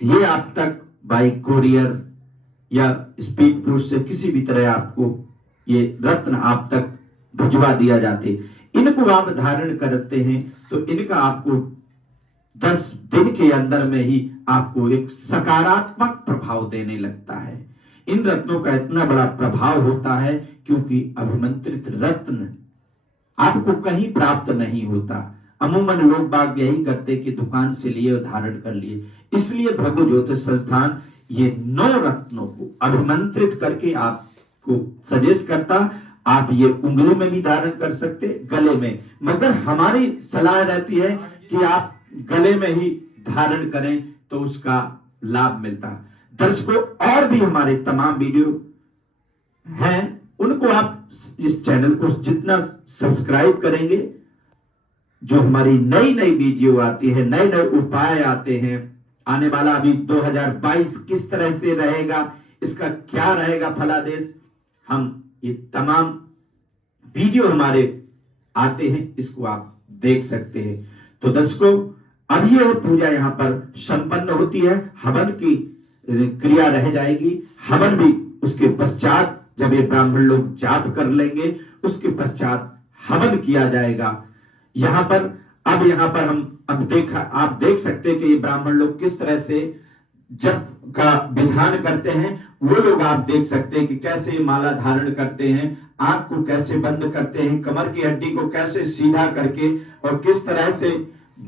ये आप तक बाई कोरियर या स्पीड पोस्ट से किसी भी तरह आपको ये रत्न आप तक भिजवा दिया जाते। इनको आप धारण करते हैं तो इनका आपको 10 दिन के अंदर में ही आपको एक सकारात्मक प्रभाव देने लगता है। इन रत्नों का इतना बड़ा प्रभाव होता है क्योंकि अभिमंत्रित रत्न आपको कहीं प्राप्त नहीं होता। अमूमन लोग बाग यही करते कि दुकान से लिए और धारण कर लिए। इसलिए प्रभु ज्योतिष संस्थान ये 9 रत्नों को अभिमंत्रित करके आपको सजेस्ट करता। आप ये उंगली में भी धारण कर सकते, गले में, मगर हमारी सलाह रहती है कि आप गले में ही धारण करें तो उसका लाभ मिलता है। दर्शकों, और भी हमारे तमाम वीडियो हैं, उनको आप इस चैनल को जितना सब्सक्राइब करेंगे, जो हमारी नई नई वीडियो आती है, नए नए उपाय आते हैं, आने वाला अभी 2022 किस तरह से रहेगा, इसका क्या रहेगा फलादेश, हम ये तमाम वीडियो हमारे आते हैं, इसको आप देख सकते हैं। तो दर्शकों, अब ये पूजा यहाँ पर संपन्न होती है। हवन की क्रिया रह जाएगी। हवन भी उसके पश्चात जब ये ब्राह्मण लोग जाप कर लेंगे, उसके पश्चात हवन किया जाएगा। यहाँ पर हम आप देख सकते हैं कि ये ब्राह्मण लोग किस तरह से जप का विधान करते हैं। वो लोग आप देख सकते हैं कि कैसे माला धारण करते हैं, आंख को कैसे बंद करते हैं, कमर की हड्डी को कैसे सीधा करके और किस तरह से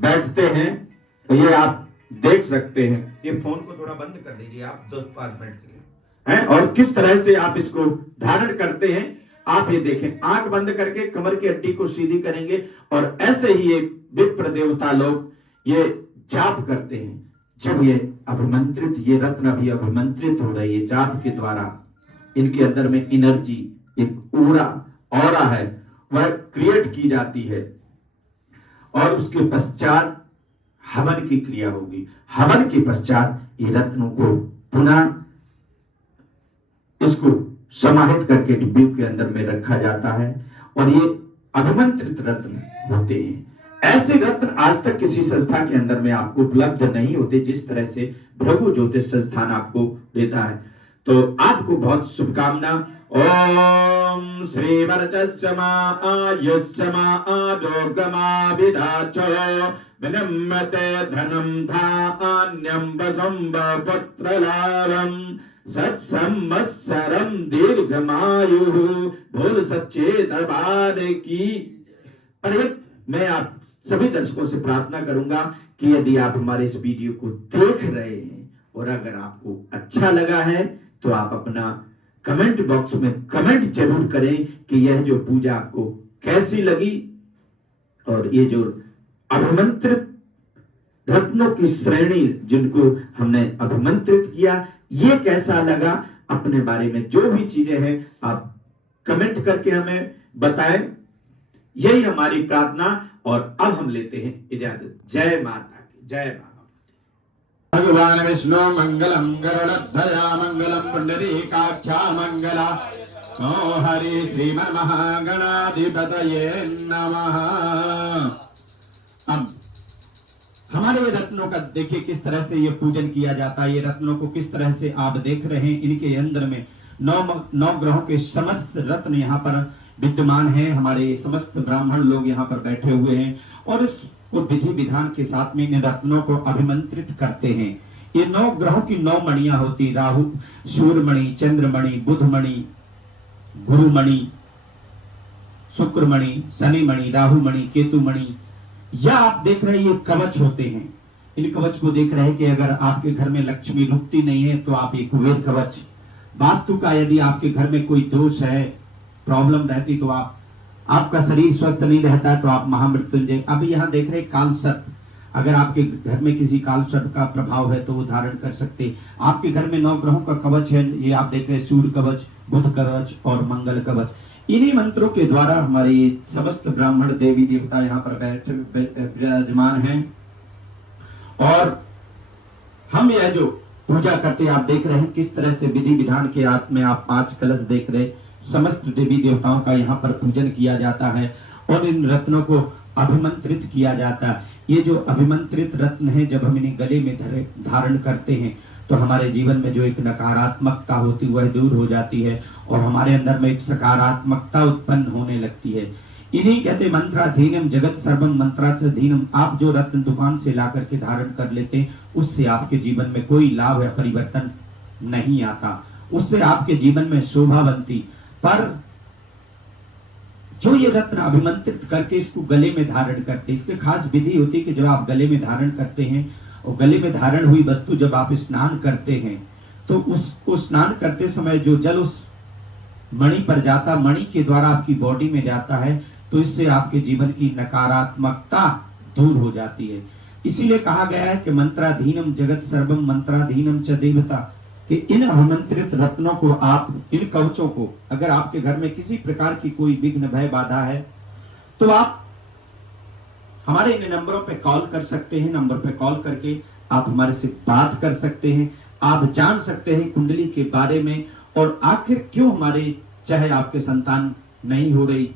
बैठते हैं, तो ये आप देख सकते हैं। ये फोन को थोड़ा बंद कर दीजिए आप 2-5 मिनट के लिए हैं, और किस तरह से आप इसको धारण करते हैं आप ये देखें। आंख बंद करके कमर की हड्डी को सीधी करेंगे और ऐसे ही एक विप्र देवता लोग ये जाप करते हैं। जब ये अभिमंत्रित, ये रत्न अभी अभिमंत्रित हो रही है जाप के द्वारा, इनके अंदर में एनर्जी, एक ऑरा है, वह क्रिएट की जाती है और उसके पश्चात हवन की क्रिया होगी। हवन के पश्चात ये रत्नों को पुनः इसको समाहित करके डिब्बे के अंदर में रखा जाता है और ये अभिमंत्रित रत्न होते हैं। ऐसे रत्न आज तक किसी संस्था के अंदर में आपको उपलब्ध नहीं होते जिस तरह से भृगु ज्योतिष संस्थान आपको देता है। तो आपको बहुत शुभकामना। ओम श्री वर्चस्मा आयुष्मा आरोग्यमा विदाचो विनम्यते धनम धान्यम वसंब पुत्रलाभम सत्संवत्सरम दीर्घमायु। बोल सच्चे दरबार की। पर एक मैं आप सभी दर्शकों से प्रार्थना करूंगा कि यदि आप हमारे इस वीडियो को देख रहे हैं और अगर आपको अच्छा लगा है तो आप अपना कमेंट बॉक्स में कमेंट जरूर करें कि यह जो पूजा आपको कैसी लगी और ये जो अभिमंत्रित रत्नों की श्रेणी जिनको हमने अभिमंत्रित किया ये कैसा लगा। अपने बारे में जो भी चीजें हैं आप कमेंट करके हमें बताएं। यही हमारी प्रार्थना। और अब हम लेते हैं इजाजत। जय माता की जय माता। भगवान विष्णु मंगलम गरुड़ध्वजा मंगलम पुंडरीकाक्षा मंगला। ओ हरि श्रीमन् महागणाधिपतये नमः। अब हमारे रत्नों का देखिए किस तरह से ये पूजन किया जाता है। ये रत्नों को किस तरह से आप देख रहे हैं। इनके अंदर में नौ ग्रहों के समस्त रत्न यहाँ पर विद्यमान हैं। हमारे समस्त ब्राह्मण लोग यहाँ पर बैठे हुए हैं और इस विधि विधान के साथ में इन रत्नों को अभिमंत्रित करते हैं। ये 9 ग्रहों की 9 मणियां होती, राहु सूर्यमणि, चंद्रमणि, बुधमणि, गुरुमणि, शुक्रमणि, शनिमणि, राहुमणि, केतुमणि। या आप देख रहे हैं ये कवच होते हैं। इन कवच को देख रहे हैं कि अगर आपके घर में लक्ष्मी रुकती नहीं है तो आप एक कुबेर कवच। वास्तु का यदि आपके घर में कोई दोष है, प्रॉब्लम रहती तो आपका शरीर स्वस्थ नहीं रहता तो आप महामृत्युंजय। अभी यहाँ देख रहे काल सर्प, अगर आपके घर में किसी काल सर्प का प्रभाव है तो वो धारण कर सकते। आपके घर में 9 ग्रहों का कवच है। ये आप देख रहे सूर्य कवच, बुध कवच और मंगल कवच। इन्हीं मंत्रों के द्वारा हमारे समस्त ब्राह्मण देवी देवता यहाँ पर बैठे विराजमान हैं और हम यह जो पूजा करते हैं आप देख रहे हैं किस तरह से विधि विधान के हाथ में आप 5 कलश देख रहे। समस्त देवी देवताओं का यहाँ पर पूजन किया जाता है और इन रत्नों को अभिमंत्रित किया जाता है। ये जो अभिमंत्रित रत्न है जब हम इन्हें गले में धारण करते हैं तो हमारे जीवन में जो एक नकारात्मकता होती है वह दूर हो जाती है और हमारे अंदर में एक सकारात्मकता उत्पन्न होने लगती है। इन्हीं कहते मंत्राधीनम जगत सर्वम मंत्राधीनम। आप जो रत्न दुकान से ला करके धारण कर लेते हैं उससे आपके जीवन में कोई लाभ या परिवर्तन नहीं आता, उससे आपके जीवन में शोभा बनती। पर जो ये रत्न अभिमंत्रित करके इसको गले में धारण करते, इसके खास विधि होती है कि जब आप गले में धारण करते हैं और गले में धारण हुई वस्तु जब आप स्नान करते हैं तो उसको स्नान करते समय जो जल उस मणि पर जाता, मणि के द्वारा आपकी बॉडी में जाता है तो इससे आपके जीवन की नकारात्मकता दूर हो जाती है। इसीलिए कहा गया है कि मंत्राधीनम जगत सर्वम मंत्राधीनम च देवता, कि इन अभिमंत्रित रत्नों को आप, इन कवचों को, अगर आपके घर में किसी प्रकार की कोई विघ्न भय बाधा है तो आप हमारे इन नंबरों पे कॉल कर सकते हैं। नंबर पे कॉल करके आप हमारे से बात कर सकते हैं। आप जान सकते हैं कुंडली के बारे में और आखिर क्यों हमारे, चाहे आपके संतान नहीं हो रही,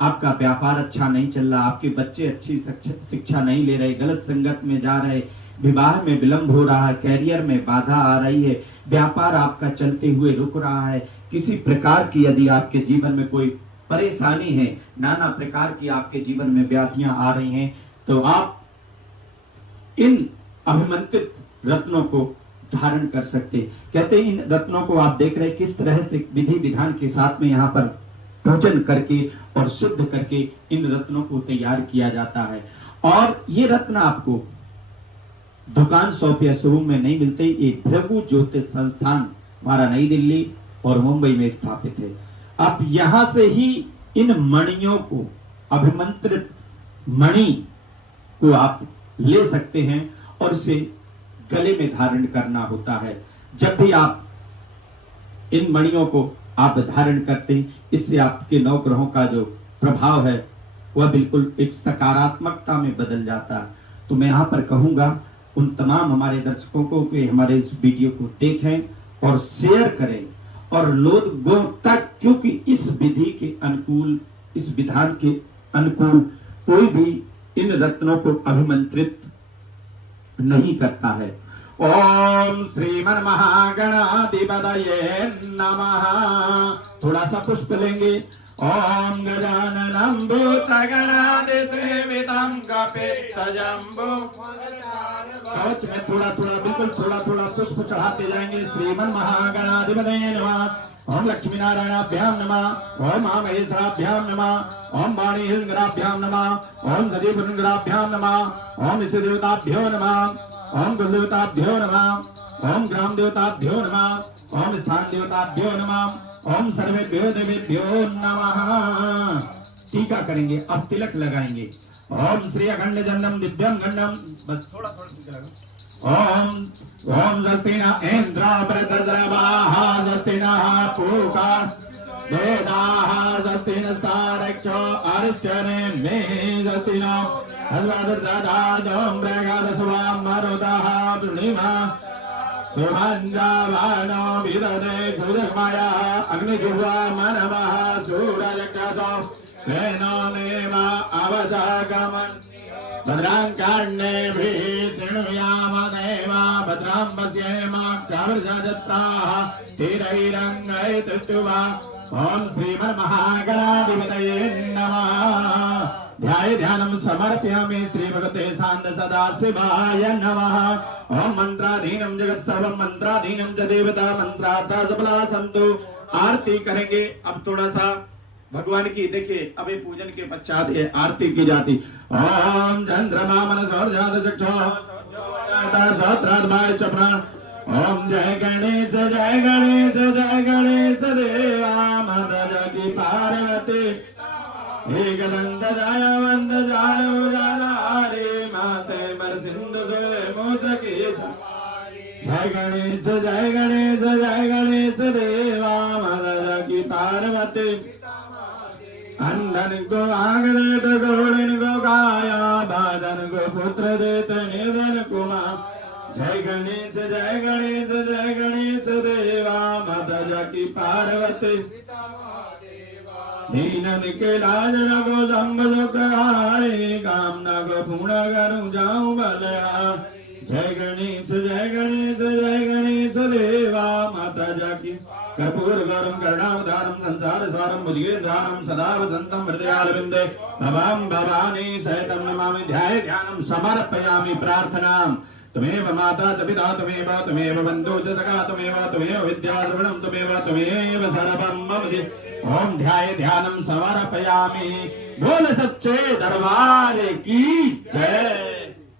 आपका व्यापार अच्छा नहीं चल रहा, आपके बच्चे अच्छी शिक्षा नहीं ले रहे, गलत संगत में जा रहे, विवाह में विलंब हो रहा है, कैरियर में बाधा आ रही है, व्यापार आपका चलते हुए रुक रहा है, किसी प्रकार की यदि आपके जीवन में कोई परेशानी है, नाना प्रकार की आपके जीवन में व्याधियां आ रही हैं, तो आप इन अभिमंत्रित रत्नों को धारण कर सकते। कहते हैं इन रत्नों को आप देख रहे हैं किस तरह से विधि विधान के साथ में यहाँ पर पूजन करके और शुद्ध करके इन रत्नों को तैयार किया जाता है। और ये रत्न आपको दुकान शॉप या शोरूम में नहीं मिलते। एक भृगु ज्योतिष संस्थान हमारा नई दिल्ली और मुंबई में स्थापित है। आप यहां से ही इन मणियों को, अभिमंत्रित मणि को आप ले सकते हैं और इसे गले में धारण करना होता है। जब भी आप इन मणियों को आप धारण करते हैं, इससे आपके 9 ग्रहों का जो प्रभाव है वह बिल्कुल एक सकारात्मकता में बदल जाता है। तो मैं यहाँ पर कहूँगा उन तमाम हमारे दर्शकों को कि हमारे इस वीडियो को देखें और शेयर करें और लोगों तक, क्योंकि इस विधि के अनुकूल, इस विधान के अनुकूल कोई भी इन रत्नों को अभिमंत्रित नहीं करता है। ओम श्रीमन महागणाधिपतये नमः। थोड़ा सा पुष्प लेंगे। ओम गजाननं भूतगणाधिसेवितं कपित्थजम्बो। कवच में थोड़ा थोड़ा, बिल्कुल थोड़ा थोड़ा पुष्प चढ़ाते जाएंगे। श्रीमन महागणाधिपतये नमः। ओम लक्ष्मी नारायणाभ्याम नमः। ओम महामहेश्वराभ्याम नमः। ओम वाणी हिरण्यगणाभ्याम नमः। ओम सजीव हिरण्यगणाभ्याम नमः। ओम इष्ट देवताभ्यो नमः। ओम कुल देवताभ्यो नमः। ओम ग्राम देवताभ्यो नमः। ओम स्थान देवताभ्यो नमः। ओम सर्वेभ्यो देवेभ्यो नमः। टीका करेंगे, अब तिलक लगाएंगे। ओम श्री अखंड जन्नम दिव्यम गंडम। बस थोड़ा थोड़ा टीका लगाओ। ओम ओम स्वस्तिना इंद्र वृद्धस्रवाः स्वस्तिनः पूषा वेदाः स्वस्तिनस्तारक्षो अरिष्टने मे स्वस्तिनो हस्वददादं प्रगादस्वां मरुतः पूर्णिमा सुमञ्जावानो विदधे कुजगमया अग्निजुह्वा मनवः सूरजक्षसो वेनो देव अवसागमन् भद्रां कर्णेभिः शृणुयाम देवा भद्रां पश्येमाक्षावृषजत्राः स्थिरैरङ्गैर्तुष्टुवा। ओम श्रीमन्महागणाधिपतये नमः। ध्यानं समर्पयामि श्री भगवते शान्त सदाशिवाय नमः। ओम मंत्राधीनं जगत् सर्वं मंत्राधीनं च देवता मंत्रार्था सफला सन्तु। आरती करेंगे। अब थोड़ा सा भगवान की देखिए, अभी पूजन के पश्चात ये आरती की जाती। ओम चंद्रमा मनसौर्जात चक्षु सहस्राद्भाय च प्राण। ओम जय गणेश जय गणेश जय गणेश देवा माता की पार्वती एकदंत जय वंद जय उजारे माते मर सिंधु से मोचकी। जय गणेश जय गणेश जय गणेश देवा माता की पार्वती। अंधन को आग देत गौड़न को गाया बादन को पुत्र देत निर्धन को मां। जय गणेश जय गणेश जय गणेश देवा माता जाकी पार्वती। दीनन के लाज न को दम्भ दुखाए कामना को पूर्ण करूं जाऊं बलया। जय गणेश जय गणेश जय गणेश देवा माता जाकी कर्पूर गौरम करुणावतारम संसार सारम भुजगेन्द्राणम सदा वसंतम हृदयारविंदे भवां भवानी सहितं नमामि। ध्याये ध्यानं समर्पयामि प्रार्थनां। त्वमेव माता च पिता त्वमेव बन्धु च सखा त्वमेव विद्या द्रविणं त्वमेव सर्वं मम। ओम ध्याये ध्यानं समर्पयामि। बोल सच्चे दरबार की जय।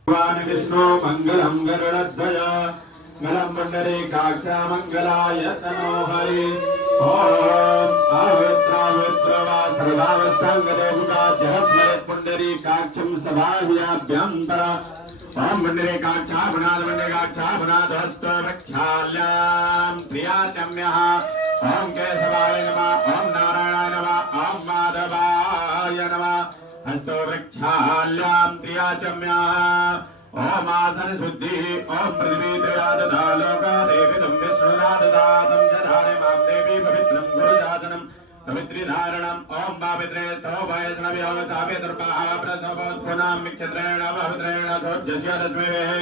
भगवान विष्णु मंगलम गरुड़ध्वज मंगलम पुंडरीकाक्ष मंगलाय तनो हरि। ओम अवित्रावित्रवा सर्वावस्थांगदेवताभ्यः स्मरेत् पुंडरीकाक्षं सभाह्याभ्यन्तरा। ओम पुंडरीकाक्षाभनाद हस्तवक्षाल्यां प्रियाचम्यः। ओम केशवाय नमः। ओम नारायणाय नमः। ओम माधवाय नमः। हस्तो वृक्षाल्यां प्रियाचम्यः। ओम आसन शुद्धि। ओम पृथ्वी दया ददा लोका देवी तम विष्णुना ददातं जधारे मां देवी पवित्रं गुरुजातनं पवित्री धारणम्। ओम पवित्रे तो वैष्णव्यो तावेदर्पाः प्रसवोत्फुनां मिक्षत्रेण पवित्रेण सोज्जस्य रश्मिभिः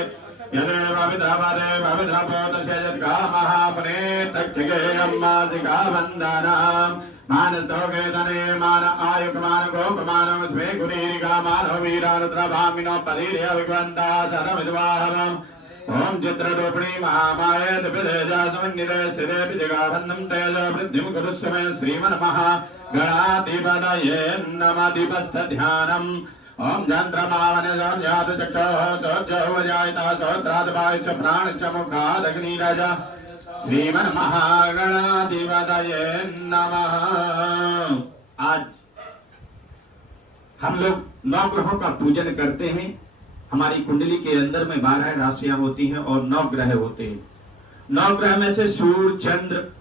यदेव विद्रावादे पवित्रपोतस्य यद्गामः पुनेतक्षिगे अम्मासिका वन्दनाम्। मानस्तोके तने मान आयुक्मान गोपमानम स्वे गुरीरिका मानव वीरानुद्रभामिनो पदीर्य विग्वन्ता सरमिद्वाहवम्। ओम चित्ररूपिणी महामाये दिव्यतेजा समन्विते स्थिते विजगावन्नं तेज वृद्धिं कुरुष्व मे श्रीमन्महागणाधिपतये नमः। दीपस्थध्यानम्। ओम चन्द्रमावने सौर्यात् चक्षुः सौर्यवजायता सौत्राद्वाय च प्राण च मुखादग्निराज। श्रीमन्महागणाधिपतये नमः। आज हम लोग 9 ग्रहों का पूजन करते हैं। हमारी कुंडली के अंदर में 12 राशियां होती हैं और 9 ग्रह होते हैं। 9 ग्रह में से सूर्य, चंद्र,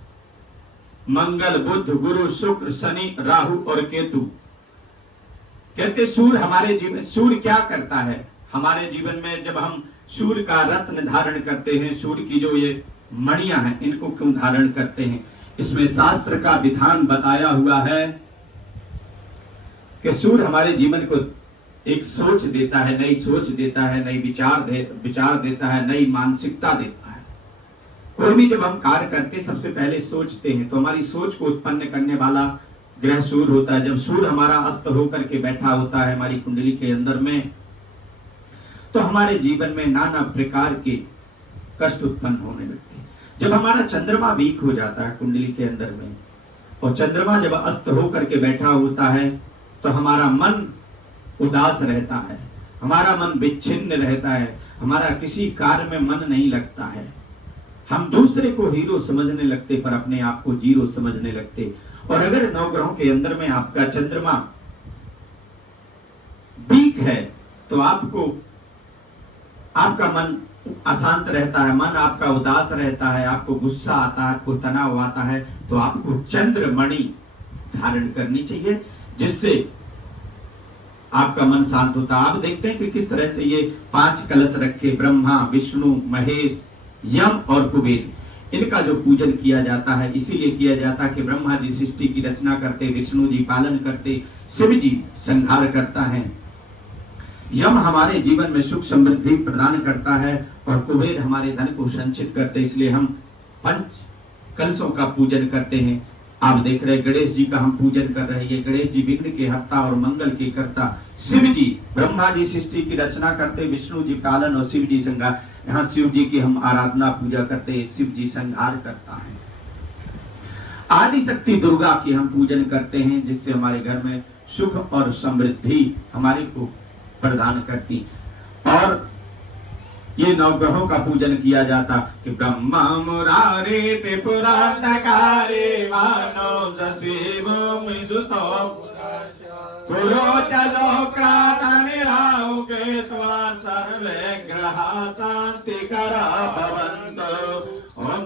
मंगल, बुध, गुरु, शुक्र, शनि, राहु और केतु कहते सूर्य हमारे जीवन, सूर्य क्या करता है हमारे जीवन में? जब हम सूर्य का रत्न धारण करते हैं, सूर्य की जो ये मणियां हैं, इनको क्यों धारण करते हैं? इसमें शास्त्र का विधान बताया हुआ है कि सूर्य हमारे जीवन को एक सोच देता है, नई सोच देता है, नई विचार देता है, नई मानसिकता देता है। कोई भी जब हम कार्य करते सबसे पहले सोचते हैं, तो हमारी सोच को उत्पन्न करने वाला ग्रह सूर्य होता है। जब सूर्य हमारा अस्त होकर के बैठा होता है हमारी कुंडली के अंदर में, तो हमारे जीवन में नाना प्रकार के कष्ट उत्पन्न होने लगते हैं। जब हमारा चंद्रमा वीक हो जाता है कुंडली के अंदर में, और चंद्रमा जब अस्त होकर के बैठा होता है, तो हमारा मन उदास रहता है, हमारा मन विच्छिन्न रहता है, हमारा किसी कार्य में मन नहीं लगता है। हम दूसरे को हीरो समझने लगते पर अपने आप को जीरो समझने लगते। और अगर नवग्रहों के अंदर में आपका चंद्रमा वीक है, तो आपका मन अशांत रहता है, मन आपका उदास रहता है, आपको गुस्सा आता है, आपको तनाव आता है। तो आपको चंद्रमणि धारण करनी चाहिए, जिससे आपका मन शांत होता है। आप देखते हैं कि किस तरह से ये 5 कलश रखे, ब्रह्मा, विष्णु, महेश, यम और कुबेर, इनका जो पूजन किया जाता है, इसीलिए किया जाता है कि ब्रह्मा जी सृष्टि की रचना करते, विष्णु जी पालन करते, शिव जी संहार करता है, यम हमारे जीवन में सुख समृद्धि प्रदान करता है, और कुबेर हमारे धन को संचित करते। इसलिए हम 5 कलशों का पूजन करते हैं। आप देख रहे गणेश जी का हम पूजन कर रहे हैं। गणेश जी विघ्न के हर्ता और मंगल के कर्ता। शिव जी, ब्रह्मा जी सृष्टि की रचना करते, विष्णु जी पालन और शिव जी संहार। यहाँ शिव जी की हम आराधना पूजा करते हैं, शिव जी संहार करता है। आदि शक्ति दुर्गा की हम पूजन करते हैं, जिससे हमारे घर में सुख और समृद्धि हमारे को प्रदान करती। और ये नवग्रहों का पूजन किया जाता कि ब्रह्मा मुरारे त्रिपुरांतकारे मानो सशिवो मृदुतो पुरोचलोक्रातनिराहु केत्वा सर्वे ग्रहा शान्तिकरा भवन्तु। ओम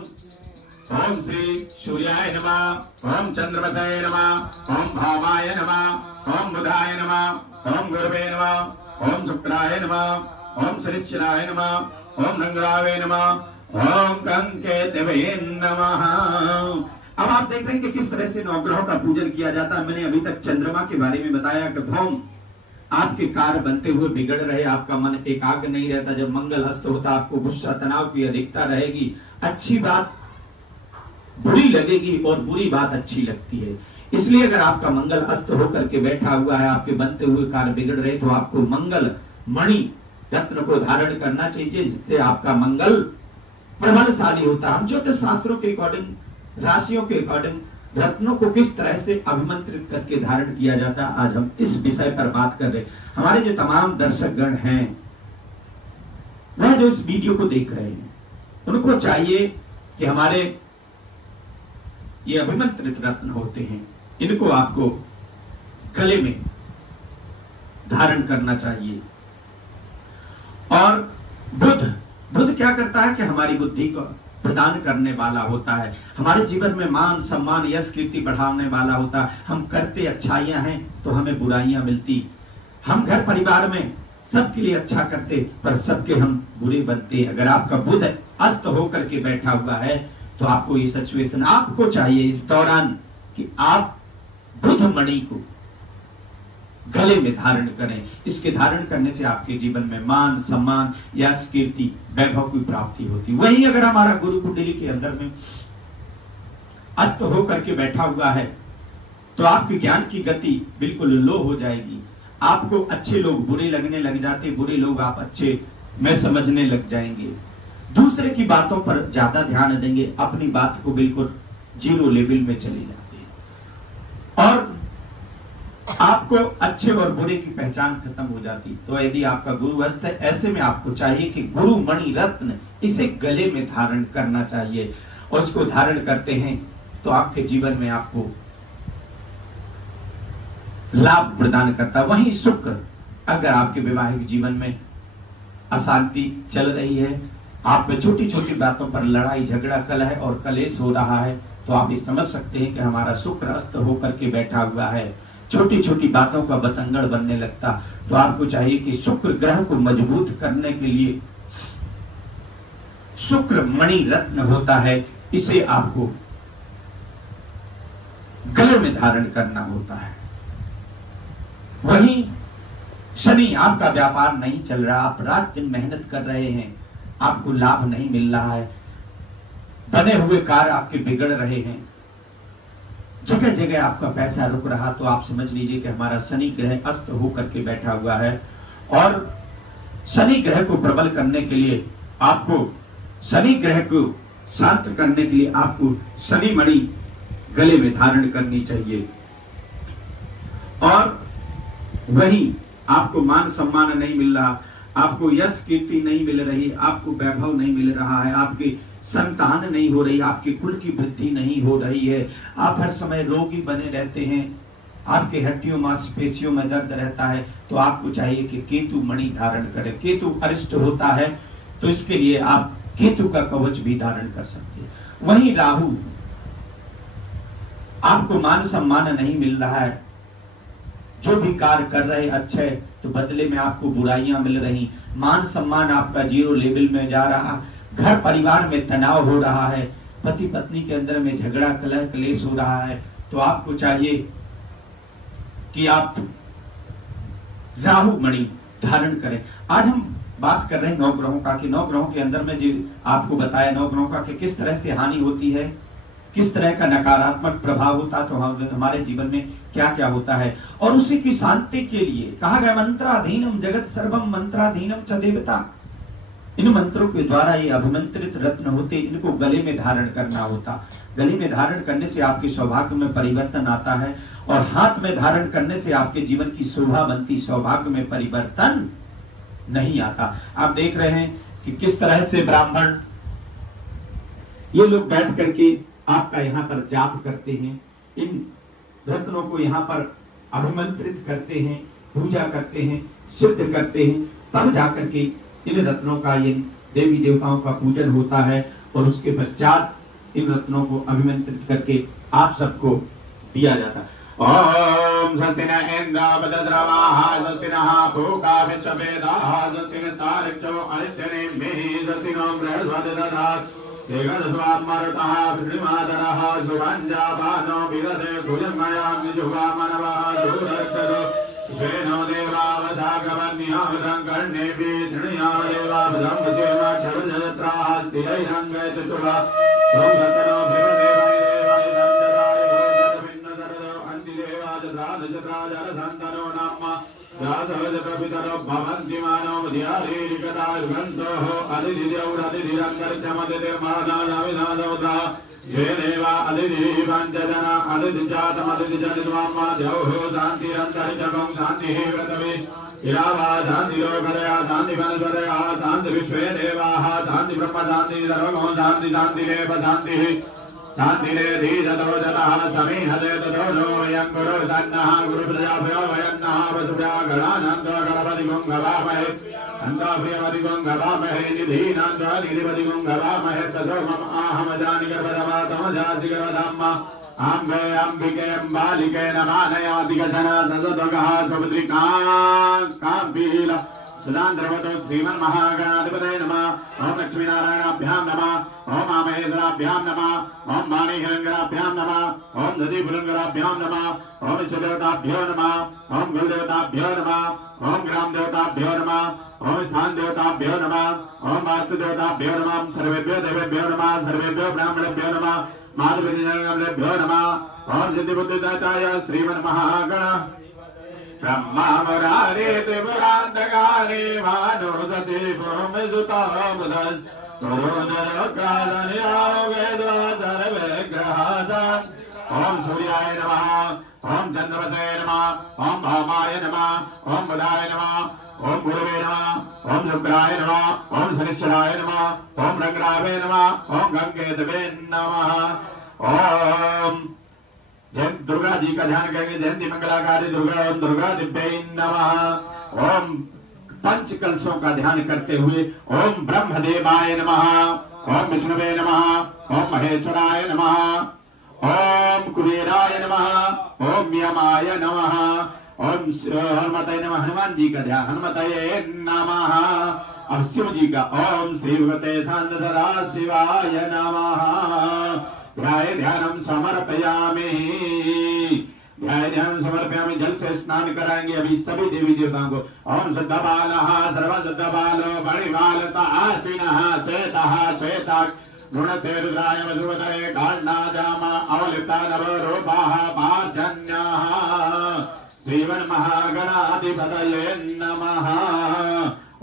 श्री सूर्याय नमः, ओम चंद्रमसाय नमः, ओम भामाय नमः, ओम बुधाय नमः, ओम गुरवे नमः, ओम शुक्राय नमः, ओम शनिश्चराय नमः, ओम रंगरावे नमः, ओम कंकेतवे नमः। अब आप देख रहे हैं कि किस तरह से नवग्रहों का पूजन किया जाता है। मैंने अभी तक चंद्रमा के बारे में बताया कि भौम आपके कार्य बनते हुए बिगड़ रहे, आपका मन एकाग्र नहीं रहता। जब मंगल अस्त होता, आपको गुस्सा तनाव की अधिकता रहेगी, अच्छी बात बुरी लगेगी और बुरी बात अच्छी लगती है। इसलिए अगर आपका मंगल अस्त होकर के बैठा हुआ है, आपके बनते हुए कार्य बिगड़ रहे, तो आपको मंगल मणि रत्न को धारण करना चाहिए, जिससे आपका मंगल प्रबलशाली होता है। हम ज्योतिष शास्त्रों के अकॉर्डिंग, राशियों के अकॉर्डिंग रत्नों को किस तरह से अभिमंत्रित करके धारण किया जाता है, आज हम इस विषय पर बात कर रहे हैं। हमारे जो तमाम दर्शक गण हैं, वह जो इस वीडियो को देख रहे हैं, उनको चाहिए कि हमारे ये अभिमंत्रित रत्न होते हैं, इनको आपको गले में धारण करना चाहिए। और बुध क्या करता है कि हमारी बुद्धि को प्रदान करने वाला होता है, हमारे जीवन में मान सम्मान यश कीर्ति बढ़ाने वाला होता है। हम करते अच्छाइयां हैं तो हमें बुराइयां मिलती। हम घर परिवार में सबके लिए अच्छा करते, पर सबके हम बुरे बनते। अगर आपका बुध अस्त होकर के बैठा हुआ है, तो आपको ये सिचुएशन, आपको चाहिए इस दौरान कि आप बुध मणि को गले में धारण करें। इसके धारण करने से आपके जीवन में मान सम्मान यश कीर्ति वैभव की प्राप्ति होती। वहीं अगर हमारा गुरु कुंडली के अंदर में अस्त होकर के बैठा हुआ है, तो आपके ज्ञान की गति बिल्कुल लो हो जाएगी। आपको अच्छे लोग बुरे लगने लग जाते, बुरे लोग आप अच्छे में समझने लग जाएंगे। दूसरे की बातों पर ज्यादा ध्यान देंगे, अपनी बात को बिल्कुल जीरो लेवल में चले जाते हैं, और आपको अच्छे और बुरे की पहचान खत्म हो जाती। तो यदि आपका गुरु अस्त है, ऐसे में आपको चाहिए कि गुरु मणि रत्न इसे गले में धारण करना चाहिए। और इसको धारण करते हैं तो आपके जीवन में आपको लाभ प्रदान करता। वहीं शुक्र, अगर आपके वैवाहिक जीवन में अशांति चल रही है, आप में छोटी छोटी बातों पर लड़ाई झगड़ा कलह और कलेश हो रहा है, तो आप ये समझ सकते हैं कि हमारा शुक्र अस्त होकर के बैठा हुआ है। छोटी छोटी बातों का बतंगड़ बनने लगता। तो आपको चाहिए कि शुक्र ग्रह को मजबूत करने के लिए शुक्र मणि रत्न होता है, इसे आपको गले में धारण करना होता है। वहीं शनि, आपका व्यापार नहीं चल रहा, आप रात दिन मेहनत कर रहे हैं, आपको लाभ नहीं मिल रहा है, बने हुए कार्य आपके बिगड़ रहे हैं, जगह जगह आपका पैसा रुक रहा, तो आप समझ लीजिए कि हमारा शनि ग्रह अस्त होकर के बैठा हुआ है। और शनि ग्रह को प्रबल करने के लिए आपको, शनि ग्रह को शांत करने के लिए आपको शनि मणि गले में धारण करनी चाहिए। और वहीं आपको मान सम्मान नहीं मिल रहा, आपको यश कीर्ति नहीं मिल रही, आपको वैभव नहीं मिल रहा है, आपकी संतान नहीं हो रही, आपके कुल की वृद्धि नहीं हो रही है, आप हर समय रोगी बने रहते हैं, आपके हड्डियों मांसपेशियों में दर्द रहता है, तो आपको चाहिए कि केतु मणि धारण करें। केतु अरिष्ट होता है, तो इसके लिए आप केतु का कवच भी धारण कर सकते हैं। वहीं राहु, आपको मान सम्मान नहीं मिल रहा है, जो भी कार्य कर रहे अच्छे, तो बदले में आपको बुराइयां मिल रही, मान सम्मान आपका जीरो लेवल में जा रहा, घर परिवार में तनाव हो रहा है, पति पत्नी के अंदर में झगड़ा कलह क्लेश हो रहा है, तो आपको चाहिए कि आप राहु मणि धारण करें। आज हम बात कर रहे हैं 9 ग्रहों का, कि 9 ग्रहों के अंदर में जो आपको बताया 9 ग्रहों का कि किस तरह से हानि होती है, किस तरह का नकारात्मक प्रभाव होता है, तो हमारे जीवन में क्या क्या होता है। और उसी की शांति के लिए कहा गया मंत्राधीनम जगत सर्वम मंत्राधीनम च देवता। इन मंत्रों के द्वारा ये अभिमंत्रित रत्न होते, इनको गले में धारण करना होता। गले में धारण करने से आपके सौभाग्य में परिवर्तन आता है, और हाथ में धारण करने से आपके जीवन की शोभा बनती, सौभाग्य में परिवर्तन नहीं आता। आप देख रहे हैं कि किस तरह से ब्राह्मण ये लोग बैठ करके आपका यहाँ पर जाप करते हैं, इन रत्नों को यहाँ पर अभिमंत्रित करते हैं, पूजा करते हैं, सिद्ध करते हैं, तब जाकर के इन रत्नों का, इन देवी देवताओं का पूजन होता है, और उसके पश्चात इन रत्नों को अभिमंत्रित करके आप सबको दिया जाता है। ओम स्वस्ति न इंद्र वज्रवाः स्वस्ति नः पूषा विश्ववेदाः स्वस्ति नस्तार्क्ष्यो अरिष्टनेमिः स्वस्ति नो बृहस्पतिः दधातु देवदस्वामरुतः पृथ्वीमातरः सुवञ्जापानो विदधे भुजन्मयां निजुवामनवः दूरक्षरो स्वेनो देवावधागमन्यां कर्णेभिः तृणयावदेवाभ्रं क्षेमा क्षरजत्राः स्थिरैरङ्गैतुला ॐ सतनो भीमदेवाय देवाय नाम जातवेदप्रपितरो भवन्ति मानव ध्यारेरिकदा युगन्तोः अदितिदेवरदितिरङ्गर्जमदितिर्मादानाविनादौदा ये देवा अदितिपञ्चजना अदितिजातमदितिजनित्वाम्मा द्यौः शान्तिरन्तरिजगं शान्तिः व्रतमे इरावा शान्तिलोकदया शान्तिवनस्पतया शान्तिविश्वे देवाः शान्तिब्रह्म शान्ति सर्वगो शान्ति शान्तिरेव शान्तिः शान्तिरेधि ततो जतः समीहते ततो नो वयं गुरु सन्नः गुरुप्रजाभ्यो वयन्नः वसुभ्या गणानन्दो गणपतिगुं गवामहे अन्ताभ्यवतिगुं गवामहे निधीनान्दो निधिपतिगुं गवामहे ततो मम आहमजानि गर्भरमातमजाति गर्भधाम्मा अम्बे अम्बिके अम्बालिके नमानयादिगजना ससद्वगः सुपुत्रिकां काम्बीला सदान्द्रवतो श्रीमन्महागणाधिपतये नमः। ओम लक्ष्मीनारायणाभ्यां नमः। ओम आमहेन्द्राभ्यां नमः। ओम वाणीहिरण्यराभ्यां नमः। ओम दधिपुरङ्गराभ्यां नमः। ओम इष्टदेवताभ्यो नमः। ओम कुलदेवताभ्यो नमः। ओम ग्रामदेवताभ्यो नमः। ओम स्थानदेवताभ्यो नमः। ओम वास्तुदेवताभ्यो नमः। सर्वेभ्यो देवेभ्यो नमः। सर्वेभ्यो ब्राह्मणेभ्यो नमः। मातृपितृभ्यो नमः। ओम सिद्धिबुद्धिदाताय श्रीमन्महागण ब्रह्मा मुरारे त्रिपुरान्तकारे भानुसति भूमिसुतामुदन् सर्वकालनिरावेद्वासर्वग्रहादान्। ओम सूर्याय नमः। ओम चन्द्रमसे नमः। ओम भौमाय नमः। ओम बुधाय नमः। ओम गुरवे नमः। ओम शुक्राय नमः। ओम शनिश्चराय नमः। ओम रंगरावे नमः। ओम गंगेतवे नमः। ओम जय दुर्गा जी का ध्यान करेंगे। जयंती मंगलाकारी दुर्गा ओम दुर्गा दिव्यै नमः। ओम पंच कलशों का ध्यान करते हुए ओम ब्रह्मदेवाय नमः। ओम विष्णुवे नमः। ओम महेश्वराय नमः। ओम कुबेराय नमः, ओम यमाय नमः, ओम हनुमते नमः। हनुमान जी का ध्यान, हनुमते नमः। अब शिव जी का ओम श्री भगवते शांत सदा शिवाय नमः। ध्यानम समर्पयामि, ध्यान समर्पयामि। जल से स्नान कराएंगे अभी सभी देवी देवताओं को। ओम सिद्धबालः सर्वसिद्धबालो मणिमालतः आसीनः श्वेतः श्वेताक्ष गुणते रुद्राय मधुमते काण्डाजामा अवलिप्ता नवरूपाः पार्जन्याः श्रीमन्महागणाधिपतये नमः।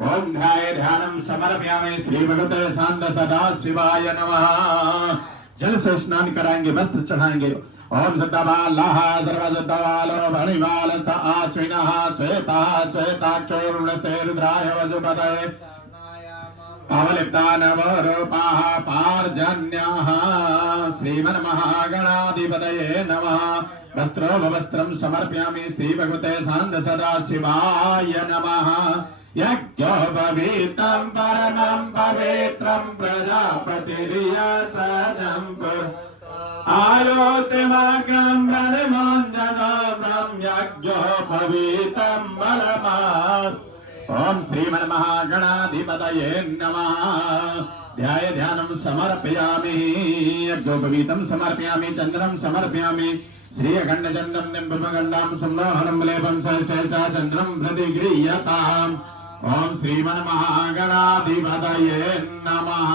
ओम ध्यानम समर्पयामि श्री भगवते शांत सदा शिवाय नमः। जल से स्नान कराएंगे, वस्त्र चढ़ाएंगे। ओम सिद्धबालः सर्वसिद्धबालो मणिमालतः आश्विनः श्वेतः श्वेताक्षो गुणते रुद्राय मधुमते अवलिप्ता नवरूपाः पार्जन्याः श्रीमन्महागणाधिपतये नमः। वस्त्रं समर्पयामि श्री भगवते शांत सदा शिवाय नमः। यज्ञोपवीतं परमं पवित्रं प्रजापतिर्यसजं आलोचमाग्नं ब्रह्मोञ्जनं यज्ञोपवीतं परमास्। ओम श्रीमन्महागणाधिपतये नमः। ध्यानम समर्पयामि, यज्ञोपवीतं समर्पयामि, चंद्रम समर्पयामि। श्री अखंड चंद्रम निम्बमगंडाम सुम्नोहरम लेपम सहस्रशा चंद्रम प्रतिगृह्यताम्। ओम श्रीमन्महागणाधिपतये नमः।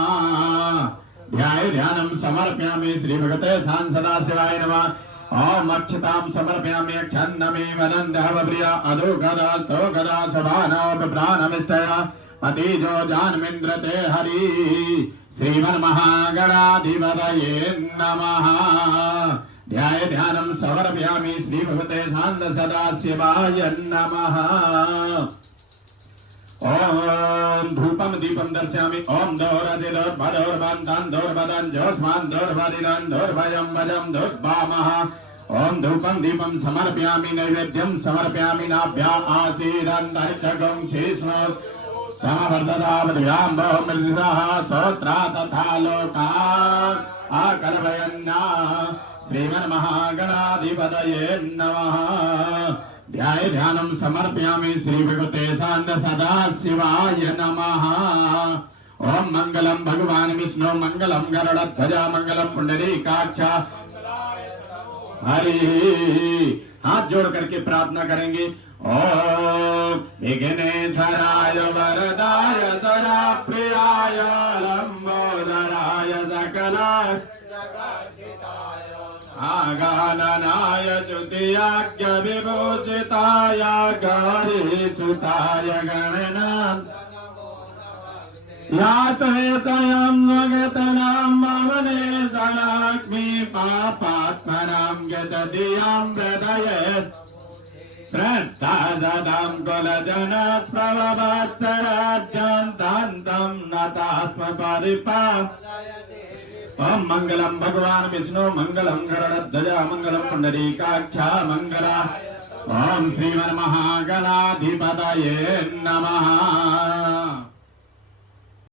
ध्यानम समर्पयामि श्री भगवते शांत सदा शिवाय नमः। ओम अक्षतां समर्पयामि क्षन्नमे वदन्धव प्रिया अदो गदा तो गदा सभानो प्राणमिष्टया अतिजो जानमिन्द्रते हरि श्रीमन्महागणाधिपतये नमः। ध्यानम समर्पयामि श्री भगवते शांत सदा शिवाय नमः। ओम धूपम दीपम दर्शयामि। ओम दौरदिदौर्भदौर्भन्तान् दौर्भदन् ज्योत्स्मान् दौर्भदिनान् दौर्भयं वजं दौर्भामः। ओम धूपम दीपम समर्पयामि, नैवेद्यं समर्पयामि। नाभ्या आसीदन्तरिक्षगं शीर्ष्णो समवर्धदावद्भ्यां बहुमृदः सोत्रा तथा लोकान् आकर्षयन्ना श्रीमन्महागणाधिपतये नमः। ध्यानम समर्पयामि श्री भगवते शांत सदा शिवाय नमः। ओम मंगलम भगवान विष्णु मंगलम गरुड़ध्वजा मंगलम पुंडरीकाक्ष हरि। हाथ जोड़ करके प्रार्थना करेंगे। ओम विघ्नेश्वराय वरदाय सदा प्रियाय लंबोदराय सकलाय आगाननाय च्युतियाज्ञ विभूषिताय गौरीसुताय गणनाथ यातयं नगतनां मवने सलाक्ष्मी पापात्मनां गतधियां हृदये श्रद्धाददां कुलजनात् प्रभवत्सराज्यान्तान्तं नतात्म परिपा। ओम मंगलम भगवान विष्णु मंगलम गरुड़ध्वजा मंगलम पुंडरीकाक्ष मंगला। ओम श्रीमन्महागणाधिपतये नमः।